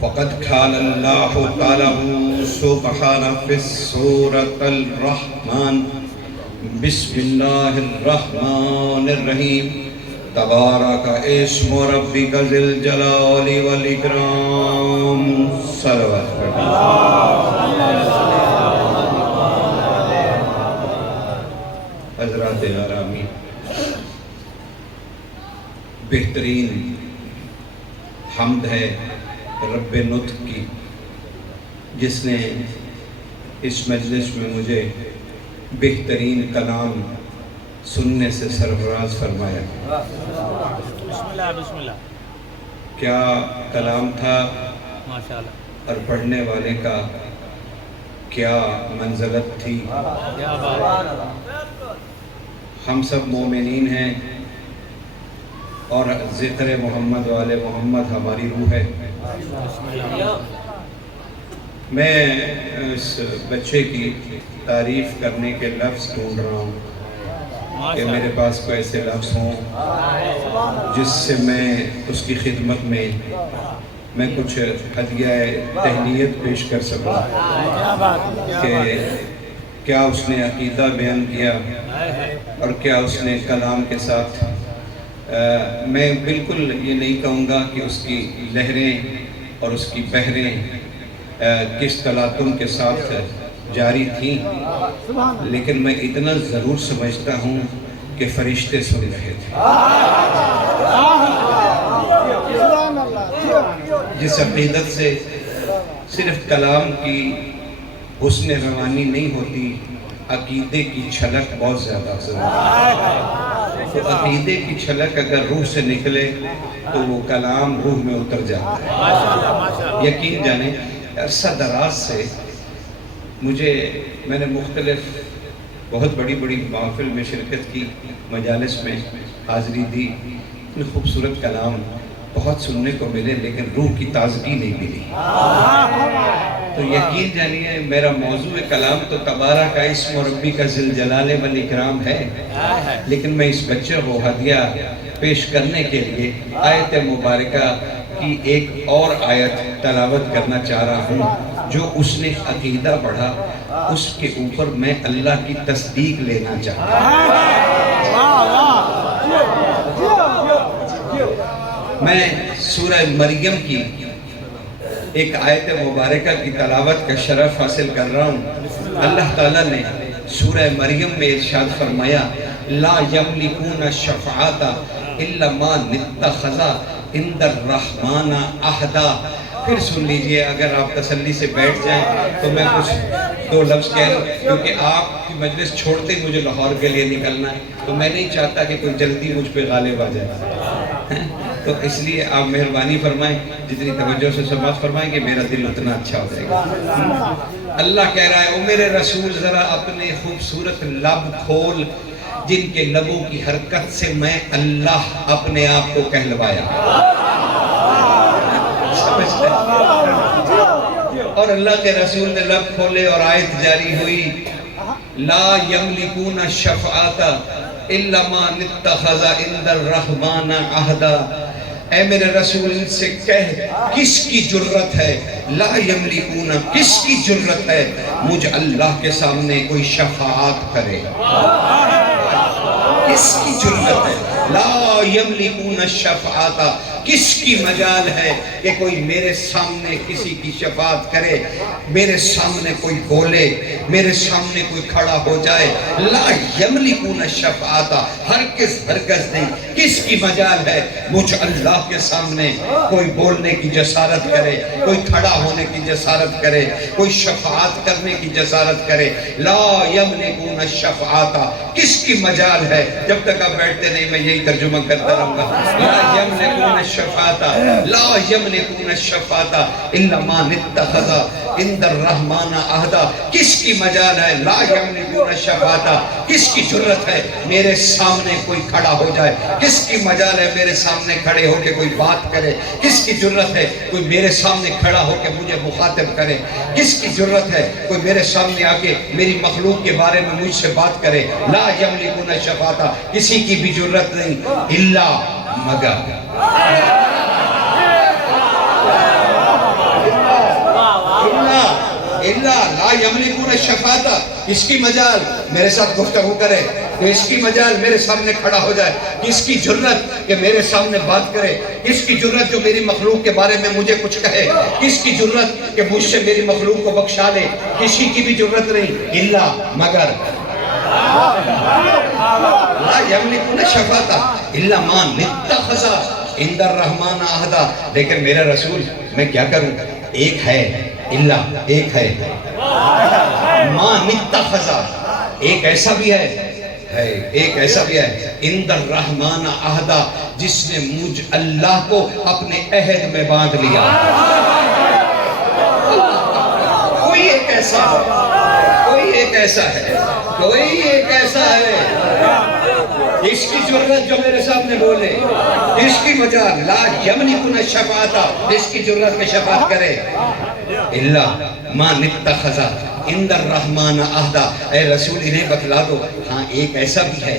فقد قال اللہ تعالی سبحانہ فی سورۃ الرحمن بسم اللہ الرحمن الرحیم تبارک اسم ربک ذی الجلال والاکرام صلوات حضرات گرامی، بہترین حمد ہے رب نطق کی، جس نے اس مجلس میں مجھے بہترین کلام سننے سے سرفراز فرمایا۔ بسم اللہ کیا کلام تھا ماشاءاللہ، اور پڑھنے والے کا کیا منزلت تھی۔ کیا بات، ہم سب مومنین ہیں اور ذکر محمد والے محمد ہماری روح ہے۔ میں اس بچے کی تعریف کرنے کے لفظ ڈھونڈ رہا ہوں کہ میرے پاس کوئی ایسے لفظ ہوں جس سے میں اس کی خدمت میں کچھ ہدیہ تہنیت پیش کر سکوں کہ کیا اس نے عقیدہ بیان کیا اور کیا اس نے کلام کے ساتھ میں بالکل یہ نہیں کہوں گا کہ اس کی لہریں اور اس کی بحریں کس تلاطم کے ساتھ جاری تھیں، لیکن میں اتنا ضرور سمجھتا ہوں کہ فرشتے سن رہے تھے۔ جس عقیدت سے صرف کلام کی حسن روانی نہیں ہوتی، عقیدے کی چھلک بہت زیادہ ضروری ہے۔ تو عقیدے کی چھلک اگر روح سے نکلے تو وہ کلام روح میں اتر جاتا ہے۔ یقین جانیں، عرصہ دراز سے میں نے مختلف بہت بڑی بڑی محفل میں شرکت کی، مجالس میں حاضری دی، اتنے خوبصورت کلام بہت سننے کو ملے، لیکن روح کی تازگی نہیں ملی۔ تو یقین جانیے میرا موضوع کلام تو تبارک اسم ربک ذی الجلال والاکرام ہے، لیکن میں اس بچے کو ہدیہ پیش کرنے کے لیے آیت مبارکہ کی ایک اور آیت تلاوت کرنا چاہ رہا ہوں جو اس نے عقیدہ پڑھا، اس کے اوپر میں اللہ کی تصدیق لینا چاہتا ہوں۔ میں سورہ مریم کی ایک آیت مبارکہ کی تلاوت کا شرف حاصل کر رہا ہوں۔ اللہ تعالیٰ نے سورہ مریم میں ارشاد فرمایا، لا یملکون الشفاعۃ الا من اتخذ عند الرحمن عہدا۔ پھر سن لیجئے، اگر آپ تسلی سے بیٹھ جائیں تو میں کچھ دو لفظ کہہ لوں، کیونکہ آپ کی مجلس چھوڑتے ہی مجھے لاہور کے لیے نکلنا ہے، تو میں نہیں چاہتا کہ کوئی جلدی مجھ پہ غالب آ جائے، تو اس لیے آپ مہربانی فرمائیں، جتنی توجہ سے سماعت فرمائیں کہ میرا دل اتنا اچھا ہو جائے گا۔ اللہ کہہ رہا ہے، او میرے رسول ذرا اپنے خوبصورت لب کھول جن کے لبوں کی حرکت سے میں اللہ اپنے آپ کو کہلوایا۔ سمجھتے ہیں؟ اور اللہ کے رسول نے لب کھولے اور آیت جاری ہوئی، لا یملکون الشفاعۃ الا من اتخذ عند الرحمن عہدا۔ اے میرے رسول ان سے کہہ، کس کی جرت ہے، لا یملکون، کس کی جرت ہے مجھ اللہ کے سامنے کوئی شفاعت کرے، کس کی جرت ہے، لا یملکون الشفاعۃ، کس کی مجال ہے کہ کوئی میرے سامنے کسی کی شفاعت کرے، میرے سامنے کوئی بولے، میرے سامنے کوئی کھڑا ہو جائے۔ لا یملکون الشفاعۃ، ہرگز نہیں، کس کی مجال ہے مجھ اللہ کے سامنے کوئی بولنے کی جسارت کرے، کوئی کھڑا ہونے کی جسارت کرے، کوئی شفاعت کرنے کی جسارت کرے۔ لا یملکون الشفاعۃ، کس کی مجال ہے؟ جب تک آپ بیٹھتے نہیں میں یہی ترجمہ کرتا رہوں گا۔ لا یملکون الشفاعۃ، لا یملکون الشفاعۃ الا من اتخذ عند الرحمن عہدا، کس کی مجال ہے؟ لا یملکون الشفاعۃ، کس کی جرت ہے میرے سامنے کوئی کھڑا ہو جائے، کس کی مجال ہے میرے سامنے کھڑے ہو کے کوئی بات کرے، کس کی جرت ہے کوئی میرے سامنے کھڑا ہو کے مجھے مخاطب کرے، کس کی جرت ہے کوئی میرے سامنے آ کے میری مخلوق کے بارے میں مجھ سے بات کرے۔ لا یملکون الشفاعۃ، کسی کی بھی جرت نہیں، الا مگر لا یملکون الشفاعۃ، اس کی مجال میرے ساتھ گفتگو کرے تو اس کی مجال میرے سامنے کھڑا ہو جائے، کس کی جرت کہ میرے سامنے بات کرے، کس کی جرت جو میری مخلوق کے بارے میں مجھے کچھ کہے، کس کی جرت کہ مجھ سے میری مخلوق کو بخشا لے، کسی کی بھی جرت نہیں الا مگر لا یملکون الشفاعۃ الا من اتخذ عند الرحمن عہدا. لیکن میرا رسول میں کیا کروں، ایک ہے اللہ، ایک ہے من اتخذ، ایک ایسا بھی ہے ایک ایسا بھی ہے عند الرحمن عہدا، جس نے مجھ اللہ کو اپنے عہد میں باندھ لیا. کوئی ایک ایسا ہے، کوئی ایک ایسا ہے، کوئی ایک ایسا ہے اس کی جرت جو میرے سامنے بولے، اس کی مجال لا یملکون الشفاعۃ، اس کی جرت میں شفاعت کرے الا من اتخذ عند الرحمن عہدا. اے رسول انہیں بتلا دو، ہاں ایک ایسا بھی ہے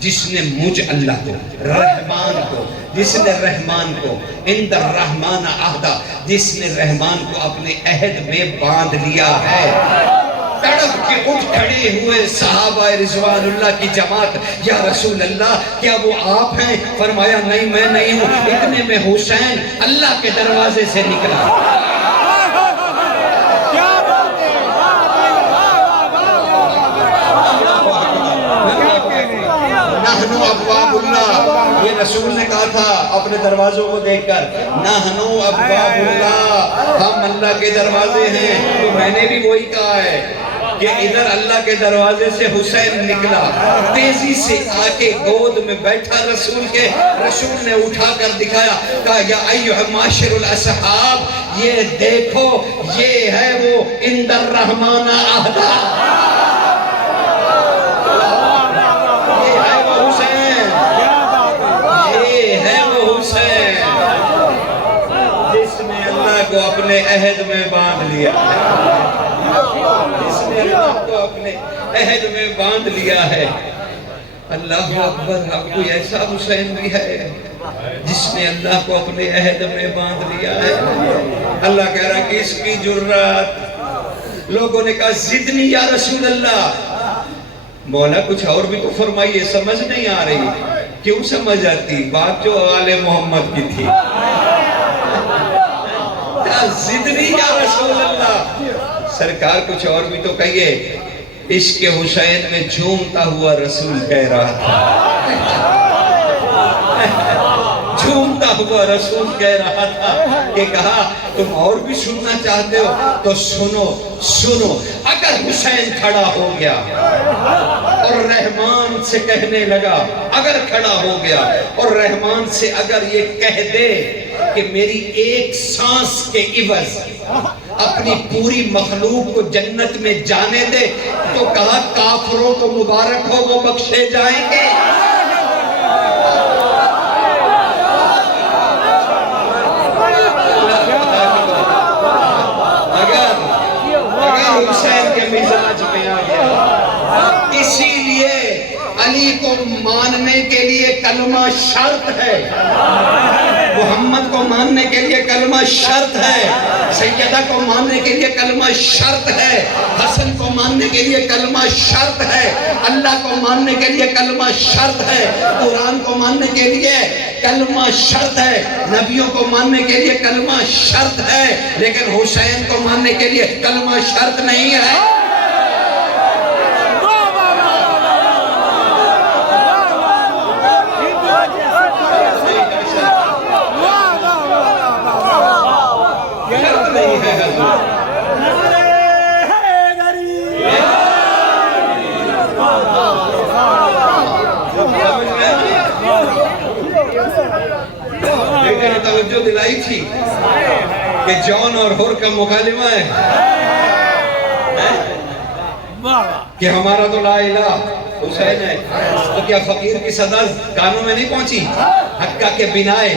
جس نے مجھ اللہ کو، رحمان کو، جس نے رحمان کو عند الرحمن عہدا، جس نے رحمان کو اپنے عہد میں باندھ لیا ہے. تڑپ کے اٹھ کھڑے ہوئے صحابہ رضوان اللہ کی جماعت، یا رسول اللہ کیا وہ آپ ہیں؟ فرمایا نہیں میں نہیں ہوں. اتنے میں حسین اللہ کے دروازے سے نکلا. نحنو ابواب اللہ، یہ رسول نے کہا تھا اپنے دروازوں کو دیکھ کر، نحنو ابواب اللہ، ہم اللہ کے دروازے ہیں. تو میں نے بھی وہی کہا ہے کہ ادھر اللہ کے دروازے سے حسین نکلا، تیزی سے آ کے گود میں بیٹھا رسول کے. رسول نے اٹھا کر دکھایا، کہا یا ایھا معاشر الاصحاب، یہ دیکھو یہ ہے وہ عند الرحمن عہدا، یہ ہے وہ حسین، یہ ہے وہ حسین جس نے اللہ کو اپنے عہد میں باندھ لیا، جس نے اللہ کو اپنے عہد میں باندھ لیا ہے. اللہ اکبر. اب کوئی ایسا حسین بھی ہے جس نے اللہ کو اپنے عہد میں باندھ لیا ہے. اللہ کہہ رہا کہ اس کی جرات. لوگوں نے کہا زدنی یا رسول اللہ. مولا کچھ اور بھی تو فرمائیے، سمجھ نہیں آ رہی. کیوں سمجھ آتی؟ بات جو آل محمد کی تھی. زدنی یا رسول اللہ. سرکار کچھ اور بھی تو کہیے. عشق حسین میں جھومتا ہوا رسول کہہ رہا تھا، جھومتا ہوا رسول کہہ رہا تھا کہ کہا تم اور بھی سننا چاہتے ہو تو سنو سنو. اگر حسین کھڑا ہو گیا اور رحمان سے کہنے لگا، اگر کھڑا ہو گیا اور رحمان سے اگر یہ کہہ دے کہ میری ایک سانس کے عوض اپنی پوری مخلوق کو جنت میں جانے دے، تو کہا کافروں کو مبارک ہو، وہ بخشے جائیں گے. اگر حسین کے مزاج میں آ گیا. اسی لیے علی کو ماننے کے لیے کلمہ شرط ہے، محمد کو ماننے کے لیے کلمہ شرط ہے، سیدہ کو ماننے کے لیے کلمہ شرط ہے، حسن کو ماننے کے لیے کلمہ شرط ہے، اللہ کو ماننے کے لیے کلمہ شرط ہے، قرآن کو ماننے کے لیے کلمہ شرط ہے، نبیوں کو ماننے کے لیے کلمہ شرط ہے. لیکن حسین کو ماننے کے لیے کلمہ شرط نہیں ہے. توجہ دلائی تھی کہ جون اور ہور کا مکالمہ ہے کہ ہمارا تو لا الہ حسین ہے، تو کیا فقیر کی صدا کانوں میں نہیں پہنچی؟ حقہ کے بنائے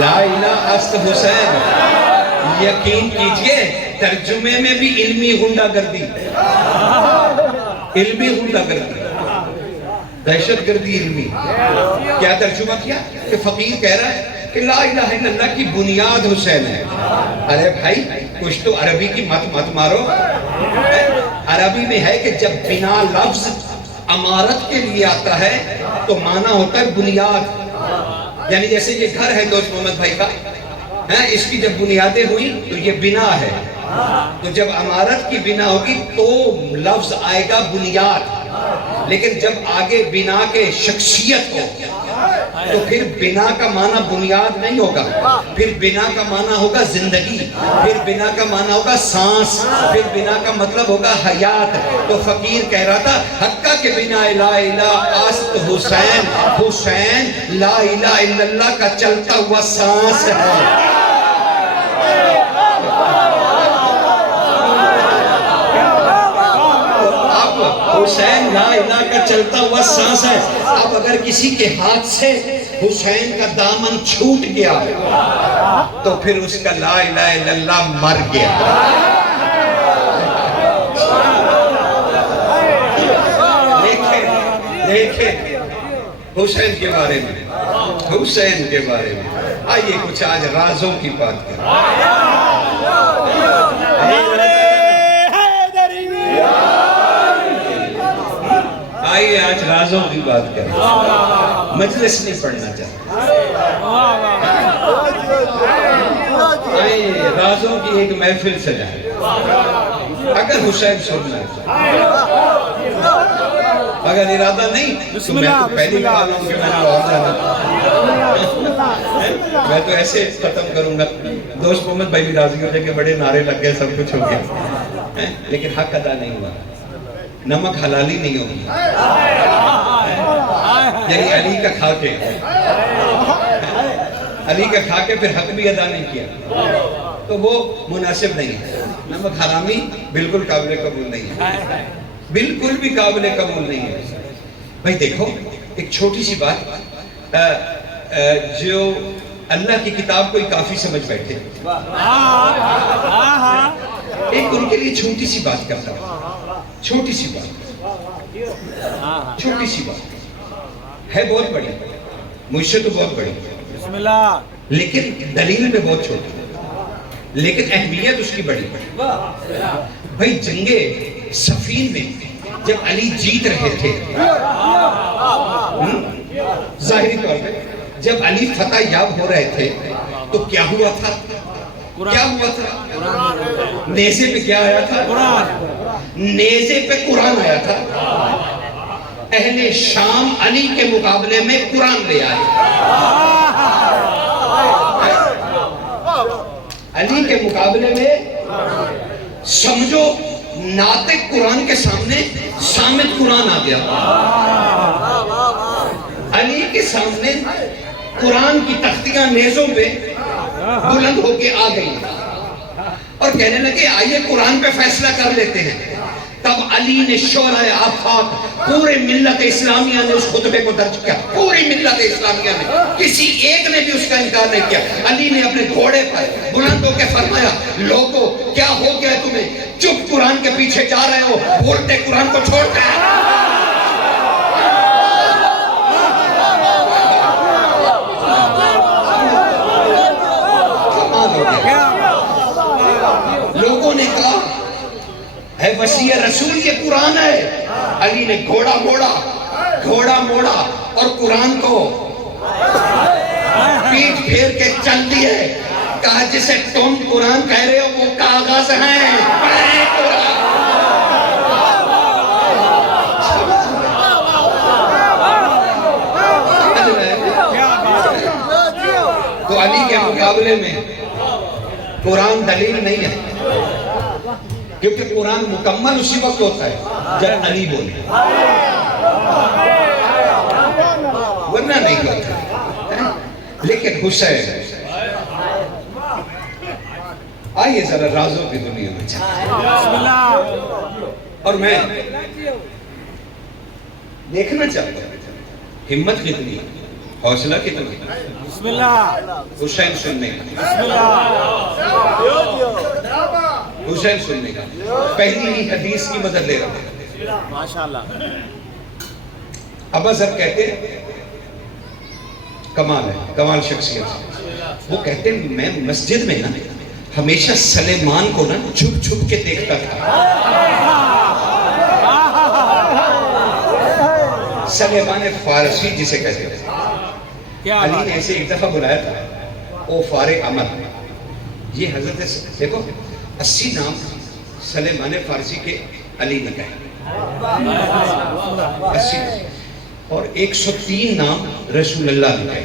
لا الہ است حسین. یقین کیجئے ترجمے میں بھی علمی غنڈہ گردی، علمی غنڈہ گردی، دہشت گردی علمی. کیا ترجمہ کیا کہ فقیر کہہ رہا ہے کہ لا الہ الا اللہ کی بنیاد حسین ہے. ارے بھائی کچھ تو عربی کی مت مارو. عربی میں ہے کہ جب بنا لفظ عمارت کے لیے آتا ہے تو معنی ہوتا ہے بنیاد. یعنی جیسے یہ گھر ہے دوست محمد بھائی کا، اس کی جب بنیادیں ہوئی تو یہ بنا ہے. تو جب عمارت کی بنا ہوگی تو لفظ آئے گا بنیاد. لیکن جب آگے بنا کے شخصیت ہو تو پھر بنا کا معنی بنیاد نہیں ہوگا، پھر بنا کا معنی ہوگا زندگی، پھر بنا کا معنی ہوگا سانس، پھر بنا کا مطلب ہوگا حیات. تو فقیر کہہ رہا تھا حقہ کے بنا لا الہ آست حسین، حسین لا الہ الا اللہ کا چلتا ہوا سانس ہے. حسین لا الہ کا چلتا ہوا سانس ہے. اب اگر کسی کے ہاتھ سے حسین کا دامن چھوٹ گیا تو پھر اس کا لا الہ الا اللہ مر گیا. دیکھیں حسین کے بارے میں، حسین کے بارے میں آئیے کچھ آج رازوں کی بات کریں. آئیے آج رازوں کی بات کریں. مجلس نہیں پڑھنا چاہتا، آئیے رازوں کی ایک محفل سجائیں. اگر حسین سننا ہے، اگر ارادہ نہیں تو میں تو پہلی بار ہوں کہ میں نے بہت زیادہ میں تو ایسے ختم کروں گا. دوست محمد بھائی بھی راضی ہو جائے کہ بڑے نعرے لگ گئے، سب کچھ ہو گیا، لیکن حق ادا نہیں ہوا. نمک حلالی نہیں ہوگی، یعنی علی کا کھا کے، علی کا کھا کے پھر حق بھی ادا نہیں کیا تو وہ مناسب نہیں ہے. نمک حرامی بالکل قابل قبول نہیں ہے، بالکل بھی قابل قبول نہیں ہے. بھائی دیکھو ایک چھوٹی سی بات، جو اللہ کی کتاب کو ہی کافی سمجھ بیٹھے، ایک ان کے لیے چھوٹی سی بات کرتا ہوں. چھوٹی سی بات، چھوٹی سی بات ہے، بہت بڑی، مجھ سے تو بہت بڑی، بسم اللہ، لیکن دلیل میں بہت چھوٹی، لیکن اہمیت اس کی بڑی. بھائی جنگ صفین میں جب علی جیت رہے تھے، ظاہری طور پہ جب علی فتح یاب ہو رہے تھے تو کیا ہوا تھا؟ کیا ہوا تھا؟ نیزے پہ کیا آیا تھا؟ نیزے پہ قرآن آیا تھا. اہل شام علی کے مقابلے میں قرآن لے آئے. علی کے مقابلے میں سمجھو ناطق قرآن کے سامنے صامت قرآن آ گیا. علی کے سامنے قرآن کی تختیاں نیزوں پہ بلند ہو کے آ گئی اور کہنے لگے آئیے قرآن پہ فیصلہ کر لیتے ہیں. تب علی نے شورۂ آفاق پورے ملت اسلامیہ نے اس خطبے کو درج کیا. پوری ملت اسلامیہ نے، کسی ایک نے بھی اس کا انکار نہیں کیا. علی نے اپنے گھوڑے پر بلند ہو کے فرمایا لوگوں کیا ہو گیا تمہیں؟ چپ قرآن کے پیچھے جا رہے ہو، بولتے قرآن کو چھوڑتے ہیں. لوگوں نے کہا ہے وصیت رسول یہ قرآن ہے. علی نے گھوڑا موڑا اور قرآن کو پیٹ پھیر کے چل دیے. کہا جسے تم قرآن کہہ رہے ہو وہ کاغذ ہیں. تو علی کے مقابلے میں قرآن دلیل نہیں ہے، کیونکہ قرآن مکمل اسی وقت ہوتا ہے جب علی بولے، ورنہ نہیں ہوتا. لیکن حسین، آئیے ذرا رازوں کی دنیا میں چلیں. اور میں دیکھنا چاہتا ہوں ہمت کتنی، حوصلہ کتنا حسین سننے کا، حسین سننے کا. پہلی ہی حدیث کی مدد لے رہا ہوں. ماشاءاللہ. ابا ذر کہتے کمال ہے، کمال شخصیت ہے. وہ کہتے میں مسجد میں نا ہمیشہ سلیمان کو نا چھپ چھپ کے دیکھتا تھا. سلیمان فارسی جسے کہتے ہیں. علی نے اسے ایک دفعہ بلایا تھا او فار عمر. یہ حضرت دیکھو 80 نام سلیمان فارسی کے علی نے کہے 80 اور 103 نام رسول اللہ نے کہے,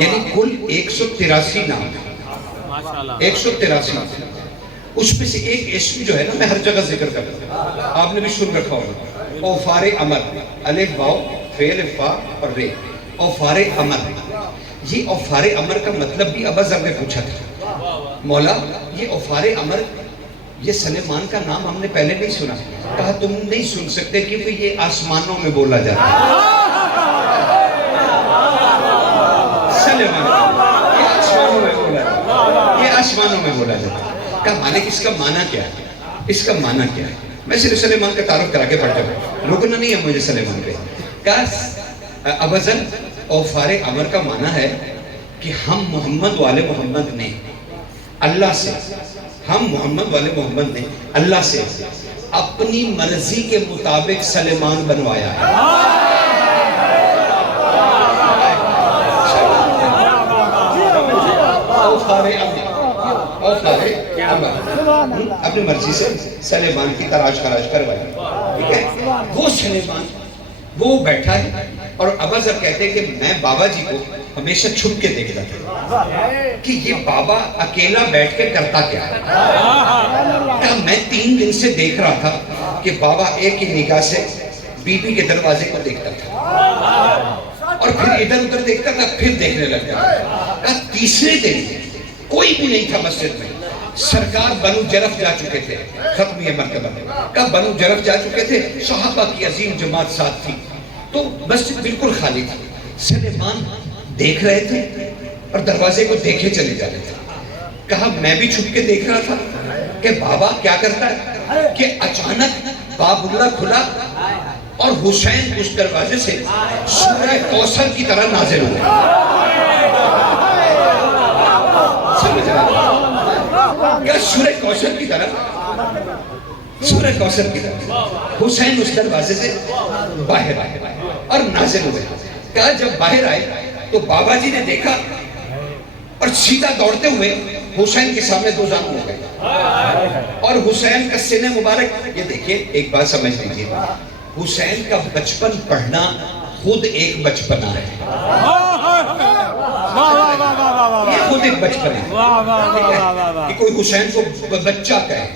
یعنی کل 183 نام. 183. اس میں سے ایک اسم جو ہے نا میں ہر جگہ ذکر کرتا ہوں, آپ نے بھی سن رکھا ہوگا. اوفار امر, الف واو فعل فا اور رے. اوفار امر, یہ اوفار امر کا مطلب بھی ابا ذر نے پوچھا تھا. مولا یہ اوفار امر, یہ سلیمان کا نام ہم نے پہلے نہیں سنا. کہا تم نہیں سن سکتے کیونکہ یہ آسمانوں میں بولا جاتا ہے. سلیمان یہ آسمانوں میں بولا جاتا ہے, یہ آسمانوں میں بولا جاتا ہے. کہا مالک اس کا معنی کیا ہے, اس کا معنی کیا ہے؟ میں صرف سلیمان کا تعارف کرا کے پڑھ جاؤں, رکنا نہیں ہے مجھے سلیمان پہ. کہا ابا ذر اوفار امر کا معنی ہے کہ ہم محمد والے محمد نے اللہ سے, ہم محمد والے محمد نے اللہ سے اپنی مرضی کے مطابق سلیمان بنوایا ہے. اوفار امر, اوفار امر, اپنی مرضی سے سلیمان کی تراش خراش کروائی. ٹھیک ہے, وہ سلیمان وہ بیٹھا ہے اور ابا ذر کہتے ہیں کہ میں بابا جی کو ہمیشہ چھپ کے دیکھتا تھا کہ یہ بابا اکیلا بیٹھ کے کرتا کیا ہے. میں 3 دن سے دیکھ رہا تھا کہ بابا ایک ہی نگاہ سے بی بی کے دروازے کو دیکھتا تھا اور پھر ادھر ادھر دیکھتا تھا, پھر دیکھنے لگتا. تیسرے دن کوئی بھی نہیں تھا مسجد میں. سرکار بنو جرف جا چکے تھے, ختمی مرتبہ کا بنو جرف جا چکے تھے, صحابہ کی عظیم جماعت ساتھ تھی, تو مسجد بالکل خالی تھی. سلیمان دیکھ رہے تھے اور دروازے کو دیکھے چلے جا رہے تھے. کہا میں بھی چھپ کے دیکھ رہا تھا کہ بابا کیا کرتا ہے, کہ اچانک باب اللہ کھلا اور حسین اس دروازے سے سورہ کوثر کی طرح نازل ہوئے. سمجھ رہے کیا سورہ کوثر کی طرح, سورہ کوثر کی طرح حسین اس دروازے سے باہر آئے اور نازل ہوئے. کہا جب باہر آئے تو بابا جی نے دیکھا اور سیدھا دوڑتے ہوئے حسین کے سامنے دو زانو ہو گئے اور حسین کا سینہ مبارک. یہ دیکھیں ایک بات سمجھ لیجیے, حسین کا بچپن پڑھنا خود ایک بچپنا ہے, یہ خود ایک بچپن ہے کہ کوئی حسین کو بچہ کہے.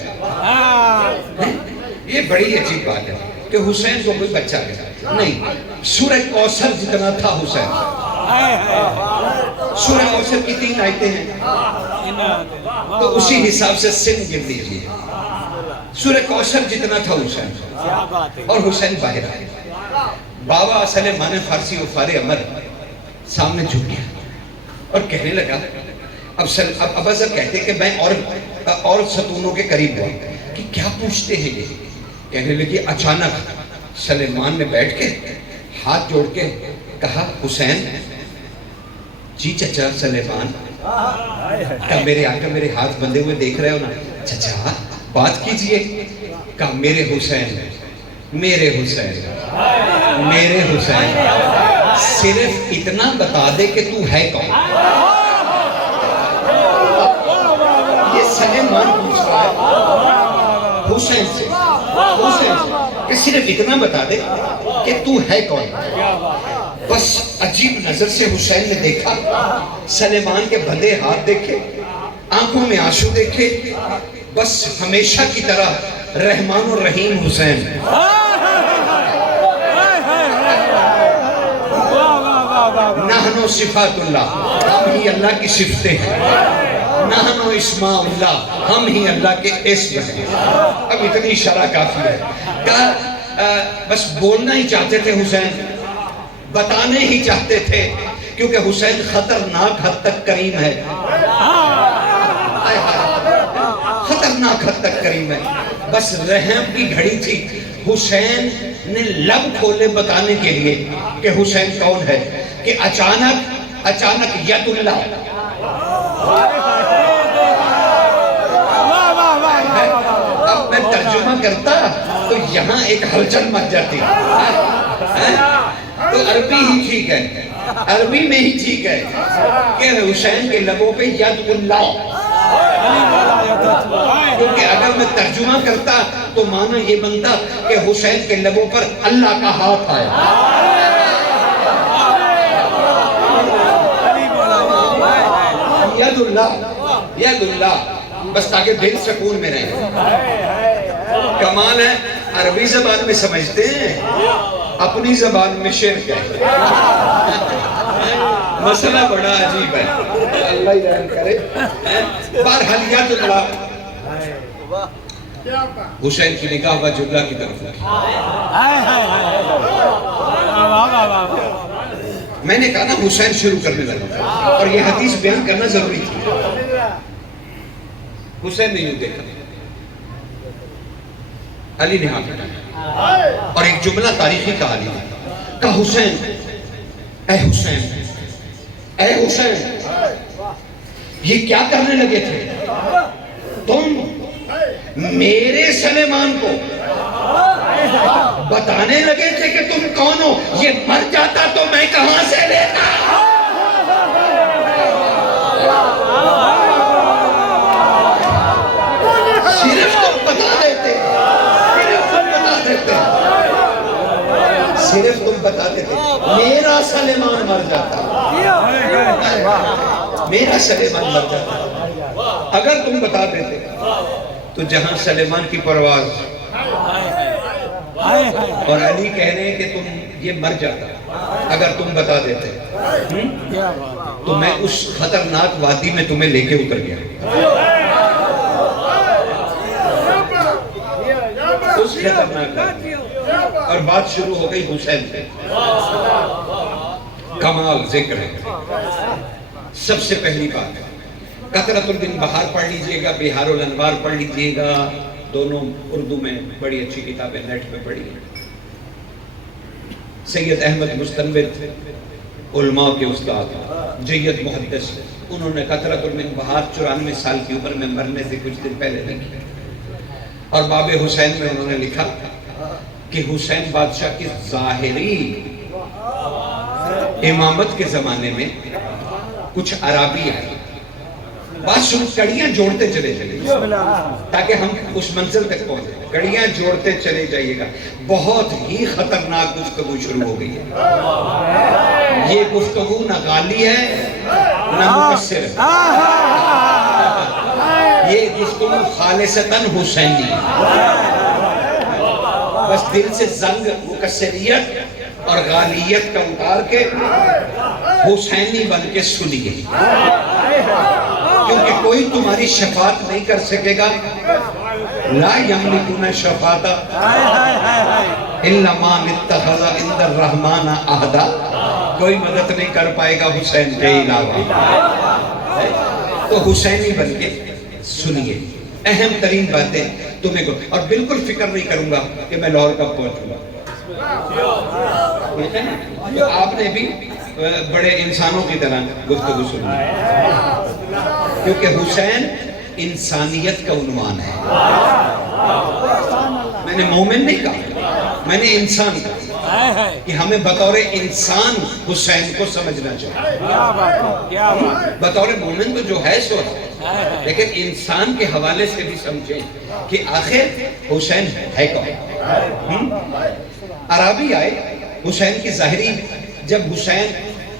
یہ بڑی عجیب بات ہے کہ حسین کو کوئی بچہ کہے نہیں. سورہ کوثر جتنا تھا حسین, سورہ کوثر کی 3 آیتیں ہیں تو اسی حساب سے سن گر لیجیے. سورہ کوثر جتنا تھا حسین, اور حسین باہر آئے. بابا سلیمان فارسی اوفار امر سامنے جھک گیا اور کہنے لگا. اب ابا ذر کہتے کہ میں اور ستونوں کے قریب گیا کہ کیا پوچھتے ہیں یہ. کہنے لگے اچانک سلیمان نے بیٹھ کے ہاتھ جوڑ کے کہا حسین جی چچا سلیمان. کہا میرے آقا میرے ہاتھ بندھے ہوئے دیکھ رہے ہو نا, چچا بات کیجئے. کہا میرے حسین, میرے حسین, میرے حسین, صرف اتنا بتا دے کہ تو ہے کون. یہ سلیمان پوچھ رہا ہے حسین سے, حسین سے کہ صرف اتنا بتا دے کہ تو ہے کون. بس عجیب نظر سے حسین نے دیکھا, سلیمان کے بندھے ہاتھ دیکھے, آنکھوں میں آنسو دیکھے, بس ہمیشہ کی طرح رحمان و رحیم حسین. نحنو صفات اللہ, ہم ہی اللہ کی صفتیں ہیں. نحنو اسماء اللہ, ہم ہی اللہ کے اسم ہیں. اب اتنی شرح کافی ہے. کہا بس بولنا ہی چاہتے تھے حسین, بتانے ہی چاہتے تھے کیونکہ حسین خطرناک حد تک کریم ہے. خطرناک حد تک کریم ہے. بس رحم کی گھڑی تھی. حسین نے لب کھولے بتانے کے لیے کہ حسین کون ہے کہ اچانک ید اللہ کرتا تو یہاں ایک ہلچل مچ جاتی. تو عربی ہی ٹھیک ہے, عربی میں ہی ٹھیک ہے کہ حسین کے لبوں پہ ید اللہ, کیونکہ اگر میں ترجمہ کرتا تو معنی یہ بنتا کہ حسین کے لبوں پر اللہ کا ہاتھ ہے. ید اللہ, ید اللہ, بس تاکہ دل سکون میں رہے. کمال ہے, عربی زبان میں سمجھتے ہیں, اپنی زبان میں شرک ہے. مسئلہ بڑا عجیب ہے, اللہ ہی رحم کرے. بہرحال ید اللہ, حسین کی نگاہ وجہ اللہ کی طرف رکھی. میں نے کہا نا حسین شروع کرنے لگا, اور یہ حدیث بیان کرنا ضروری تھی. حسین نے یوں دیکھا, علی نے ہاتھ اٹھایا اور ایک جملہ تاریخی کہا علی نے, کہا حسین, اے حسین, اے حسین, یہ کیا کرنے لگے تھے تم؟ میرے سلیمان کو بتانے لگے تھے کہ تم کون ہو. یہ مر جاتا تو میں کہاں سے لیتا؟ صرف تم بتا دیتے, صرف تم بتا دیتے, صرف تم بتا دیتے میرا سلیمان مر جاتا, میرا سلیمان مر جاتا. اگر تم بتا دیتے تو جہاں سلیمان کی پرواز, اور علی کہہ رہے ہیں کہ تم یہ مر جاتا, اگر تم بتا دیتے تو میں اس خطرناک وادی میں تمہیں لے کے اتر گیا. اس خطرناک وادی, اور بات شروع ہو گئی حسین سے. کمال ذکر ہے. سب سے پہلی بات, قطرۃ البن بہار پڑھ لیجئے گا, بہار الانوار پڑھ لیجئے گا, دونوں اردو میں بڑی اچھی کتابیں نیٹ پہ پڑھی ہیں. سید احمد مستنبت علماء کے استاد, جید محدث, انہوں نے قطرۃ البن بہار 94 سال کی عمر میں مرنے سے کچھ دن پہلے لکھی, اور باب حسین میں انہوں نے لکھا کہ حسین بادشاہ کی ظاہری امامت کے زمانے میں کچھ عرابی آئے, بات سن, کڑیاں جوڑتے چلے جائیے تاکہ ہم اس منزل تک پہنچے. کڑیاں جوڑتے چلے جائیے گا. بہت ہی خطرناک گفتگو شروع ہو گئی ہے. یہ گفتگو نہ غالی ہے نہ مقصر ہے, یہ گفتگو خالصتاً حسینی ہے. بس دل سے زنگ مقصریت اور غالیت کا اتار کے حسینی بن کے سنیے, کیونکہ کوئی تمہاری شفاعت نہیں کر سکے گا. لا یملکون الشفاعۃ الا من اتخذ عند الرحمن عہدا, کوئی مدد نہیں کر پائے گا حسین کے علاوہ. تو حسینی بن کے سنیے, اہم ترین باتیں تمہیں کو, اور بالکل فکر نہیں کروں گا کہ میں لاہور کب پہنچوں گا. آپ نے بھی بڑے انسانوں کی طرح گفتگو سنی, کیونکہ حسین انسانیت کا عنوان ہے. میں نے مومن نہیں کہا, میں نے انسان کہا کہ ہمیں بطور انسان حسین کو سمجھنا چاہیے. بطور مومن تو جو ہے سو ہے, لیکن انسان کے حوالے سے بھی سمجھیں کہ آخر حسین ہے کون. عرابی آئے حسین کی ظاہری, جب حسین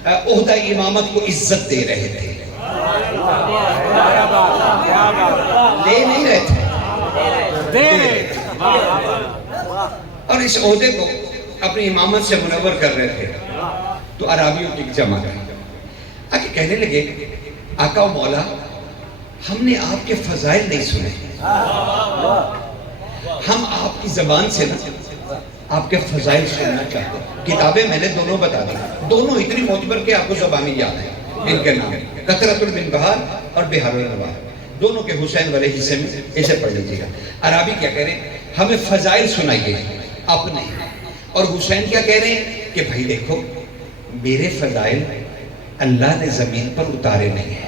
عہدہ امامت کو عزت دے رہے تھے, لے نہیں رہے تھے, اور اس عہدے کو اپنی امامت سے منور کر رہے تھے, تو عرابیوں کی جمع آگے کہنے لگے, آقا و مولا, ہم نے آپ کے فضائل نہیں سنے, ہم آپ کی زبان سے آپ کے فضائل سننا چاہتے ہیں. کتابیں میں نے دونوں بتا دی, دونوں اتنی معتبر کہ آپ کو زبانی یاد ہے. ان کے نام قطرۃ البن بہار اور بہار الانوار, دونوں کے حسین والے حصے میں اسے پڑھ لیجیے گا. عرابی کیا کہہ رہے ہیں, ہمیں فضائل سنائیے اپنے, اور حسین کیا کہہ رہے ہیں کہ بھائی دیکھو, میرے فضائل اللہ نے زمین پر اتارے نہیں ہیں.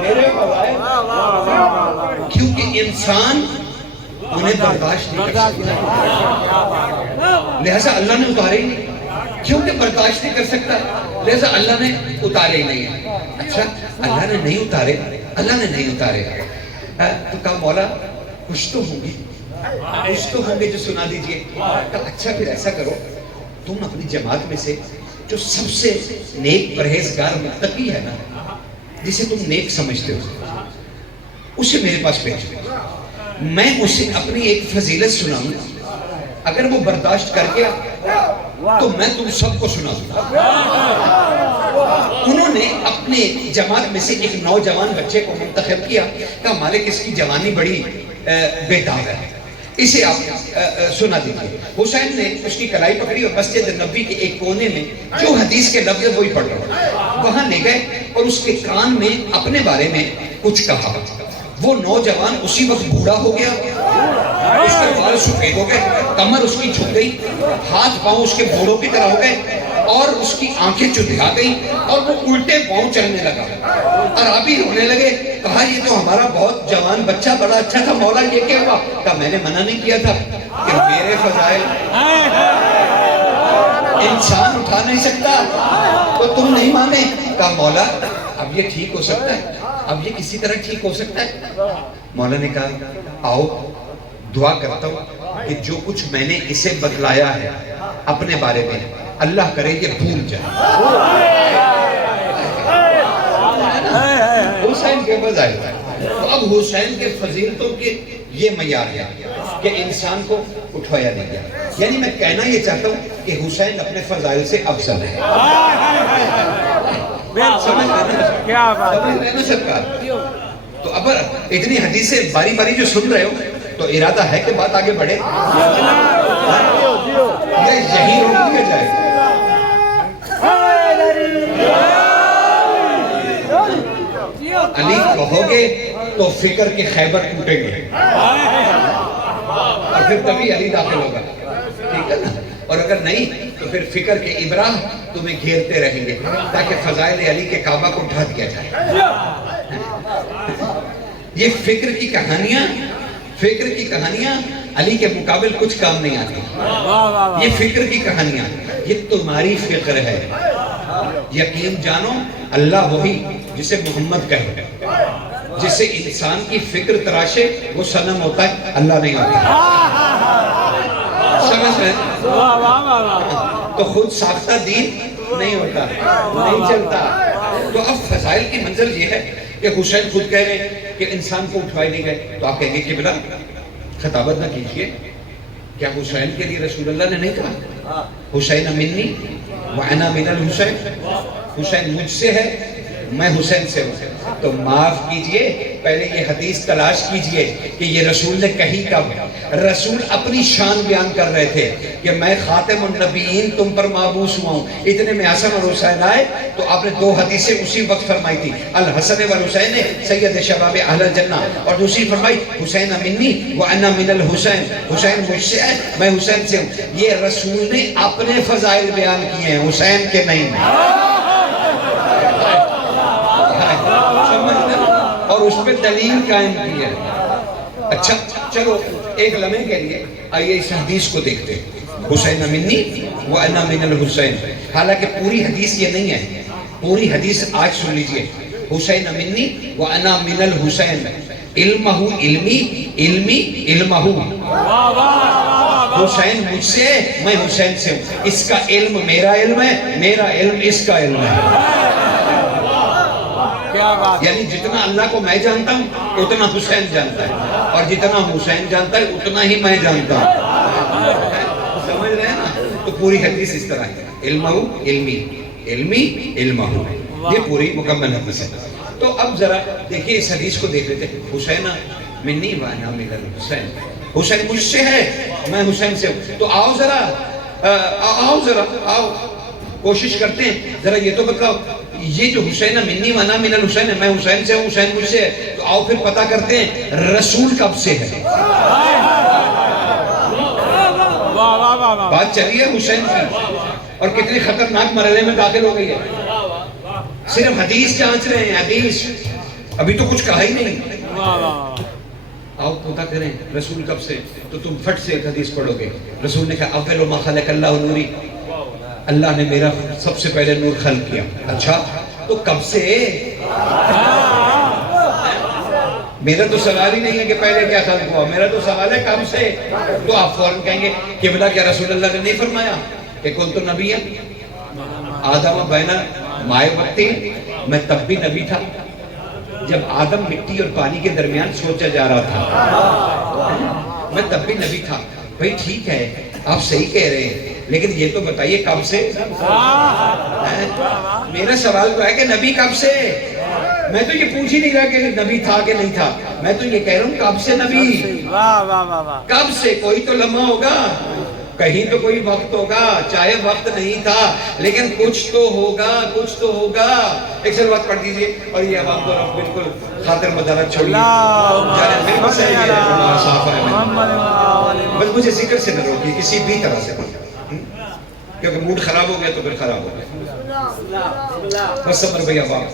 میرے فضائل انسان انہیں برداشت نہیں کر سکتا، لہذا اللہ نے اتارے ہی نہیں، کیونکہ برداشت نہیں کر سکتا لہذا اللہ نے اتارے ہی نہیں ہے۔ اچھا اللہ نے نہیں اتارے، اللہ نے نہیں اتارے تو کہا مولا کچھ تو ہوں گے، کچھ تو ہوں گے جو سنا دیجئے۔ کہا اچھا پھر ایسا کرو، تم اپنی جماعت میں سے جو سب سے نیک پرہیزگار متقی ہے نا، جسے تم نیک سمجھتے ہو، اسے میرے پاس بھیجو، میں اسے اپنی ایک فضیلت سناؤں، اگر وہ برداشت کر گیا تو میں تم سب کو سنا دوں۔ انہوں نے اپنے جماعت میں سے ایک نوجوان بچے کو منتخب کیا، کہا مالک اس کی جوانی بڑی بے داغ ہے، اسے آپ سنا دیجیے۔ حسین نے اس کی کلائی پکڑی اور مسجد نبوی کے ایک کونے میں جو حدیث کے لفظ ہے وہی پڑھ رہا، وہاں لے گئے اور اس کے کان میں اپنے بارے میں کچھ کہا۔ وہ نوجوان اسی وقت بوڑھا ہو گیا، اس کے بال سفید ہو گئے، کمر اس کی جھک گئی، ہاتھ پاؤں اس کے گھوڑوں کی طرح ہو گئے اور اس کی آنکھیں چدھیا گئی اور وہ الٹے پاؤں چلنے لگا۔ عرابی رونے لگے، کہا یہ تو ہمارا بہت جوان بچہ بڑا اچھا تھا، مولا یہ کیا ہوا؟ کہا میں نے منع نہیں کیا تھا کہ میرے فضائل انسان اٹھا نہیں سکتا تو تم نہیں مانے؟ کہا مولا اب یہ ٹھیک ہو سکتا ہے، اب یہ کسی طرح ٹھیک ہو سکتا ہے؟ مولا نے کہا آؤ دعا کرتا ہوں کہ جو کچھ میں نے اسے بتلایا ہے اپنے بارے میں اللہ کرے یہ بھول جائے۔ حسین کے فضائل، تو اب حسین کے فضیلتوں کے یہ معیار ہے کہ انسان کو اٹھوایا نہیں گیا، یعنی میں کہنا یہ چاہتا ہوں کہ حسین اپنے فضائل سے افضل ہے۔ سمجھ لینا سرکار، تو اب اتنی حدیثیں باری باری جو سن رہے ہو تو ارادہ ہے کہ بات آگے بڑھے، یا یہی روک دیا جائے؟ علی کہو گے تو فکر کے خیبر ٹوٹیں گے اور پھر تبھی علی داخل ہوگا، ٹھیک ہے نا؟ اور اگر نہیں تو پھر فکر کے ابراہ تمہیں گھیرتے رہیں گے تاکہ فضائل علی کے کعبہ کو ڈھا دیا جائے۔ یہ فکر کی کہانیاں علی کے مقابل کچھ کام نہیں آتی۔ یہ فکر کی کہانیاں، یہ تمہاری فکر ہے۔ یقین جانو اللہ وہی جسے محمد کہے، جسے انسان کی فکر تراشے وہ صنم ہوتا ہے، اللہ نہیں ہوتا۔ سمجھ میں؟ تو خود ساختہ دین نہیں ہوتا، نہیں چلتا۔ تو اب فضائل کی منزل یہ ہے کہ حسین خود کہہ رہے ہیں کہ انسان کو اٹھوائے نہیں گئے، تو آپ کہیں گے کہ بلا خطابت نہ کیجئے، کیا حسین کے لیے رسول اللہ نے نہیں کہا حسین منی وانا من الحسین، حسین مجھ سے ہے میں حسین سے ہوں؟ تو معاف کیجئے، پہلے یہ حدیث تلاش کیجئے کہ یہ رسول نے کہی کب؟ رسول اپنی شان بیان کر رہے تھے کہ میں خاتم النبیین تم پر مابعوث ہوا ہوں۔ اتنے میں حسن اور حسین آئے تو آپ نے دو حدیثیں اسی وقت فرمائی تھی، الحسن والحسین سید شباب اہل الجنہ، اور دوسری فرمائی حسین منی وانا من الحسین، حسین مجھ سے ہے میں حسین سے ہوں۔ یہ رسول نے اپنے فضائل بیان کیے ہیں، حسین کے نہیں، اور اس پہ دلیل قائم کی ہے۔ اچھا چلو ایک لمحے کے لیے آئیے اس حدیث کو دیکھتے ہیں، حسین منی وانا من الحسین۔ حالانکہ پوری حدیث یہ نہیں ہے، پوری حدیث آج سن لیجئے، حسین منی وانا من الحسین، علمہ علمی علمی علمہ، حسین مجھ سے میں حسین سے ہوں، اس کا علم میرا علم ہے، میرا علم اس کا علم ہے۔ یعنی جتنا اللہ کو میں جانتا ہوں اتنا حسین جانتا ہے، اور جتنا حسین جانتا ہے اتنا ہی میں جانتا ہوں۔ سمجھ رہے ہیں نا؟ تو پوری حدیث اس طرح ہے، علمہ علمی علمی علمہ، یہ پوری مکمل حدیث ہے۔ تو اب ذرا دیکھیے اس حدیث کو دیکھ لیتے، حسین منی وانا من الحسین، حسین مجھ سے ہے میں حسین سے ہوں۔ تو آؤ ذرا کوشش کرتے ہیں، ذرا یہ تو بتاؤ یہ جو حسین منی وانا من الحسین ہے، میں حسین سے ہوں حسین مجھ سے ہے، تو آؤ پھر پتہ کرتے ہیں رسول کب سے ہے۔ بات چلی ہے حسین کی اور کتنی خطرناک مرحلے میں داخل ہو گئی ہے، صرف حدیث جانچ رہے ہیں، حدیث ابھی تو کچھ کہا ہی نہیں۔ آؤ پتہ کریں رسول کب سے، تو تم فٹ سے ایک حدیث پڑھو گے. رسول نے کہا اول ما خلق اللہ نوری، اللہ نے میرا سب سے پہلے نور خلق کیا. اچھا تو کب سے؟ میرا تو سوال ہی نہیں ہے کہ پہلے کیا خلق ہوا، میرا تو سوال ہے کب سے. تو آپ فوراً کہیں گے کہ بلا کیا رسول اللہ نے نہیں فرمایا کہ کون تو نبی ہے آدم بین مائے وقتی، میں تب بھی نبی تھا جب آدم مٹی اور پانی کے درمیان سوچا جا رہا تھا، میں تب بھی نبی تھا. بھئی ٹھیک ہے آپ صحیح کہہ رہے ہیں، لیکن یہ تو بتائیے کب سے. میرا سوال تو ہے کہ نبی کب سے. میں تو یہ پوچھ ہی نہیں رہا کہ نبی تھا کہ نہیں تھا، میں تو یہ کہہ رہا ہوں کب سے نبی. کب سے؟ کوئی تو لمحہ ہوگا، کہیں تو کوئی وقت ہوگا، چاہے وقت نہیں تھا لیکن کچھ تو ہوگا، کچھ تو ہوگا. ایک سر بات پڑھ دیجئے اور یہ عوام کو بالکل خاطر مدارت چھوڑیے. بس مجھے ذکر سے نہ روکیے کسی بھی طرح سے، کیونکہ موڈ خراب ہو گیا تو پھر خراب ہو گیا. بس صبر بھئی عوام،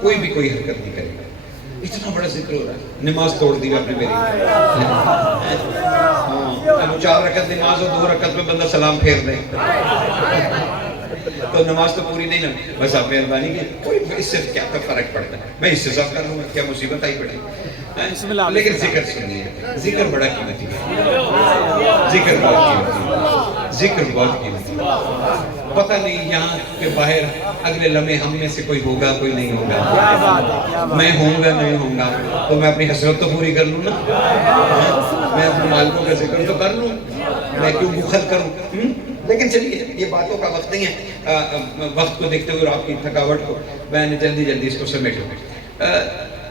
کوئی بھی کوئی حرکت نہیں کرے گا. اتنا بڑا ذکر ہو رہا ہے، نماز توڑ دی آپ نے میری. ہاں 4 رکعت نماز اور 2 رکعت میں بندہ سلام پھیر دے تو نماز تو پوری نہیں نا. بس آپ مہربانی کی، کوئی اس سے کیا فرق پڑتا ہے، میں اس سے سب کر لوں گا، کیا مصیبت آئی پڑے. لیکن ذکر سنیے، ذکر بڑا قیمتی ہے، ذکر بہت قیمتی ہے، ذکر بہت قیمتی ہے. پتہ نہیں یہاں کے باہر اگلے لمحے ہم میں سے کوئی ہوگا کوئی نہیں ہوگا. میں ہوں گا نہیں ہوں گا تو میں اپنی حسرت تو پوری کر لوں نا، میں اپنے مالکوں کا ذکر تو کر لوں، میں کیوں بخل کروں. لیکن چلیے یہ باتوں کا وقت نہیں ہے، وقت کو دیکھتے ہوئے اور آپ کی تھکاوٹ کو میں نے جلدی اس کو سمیٹوں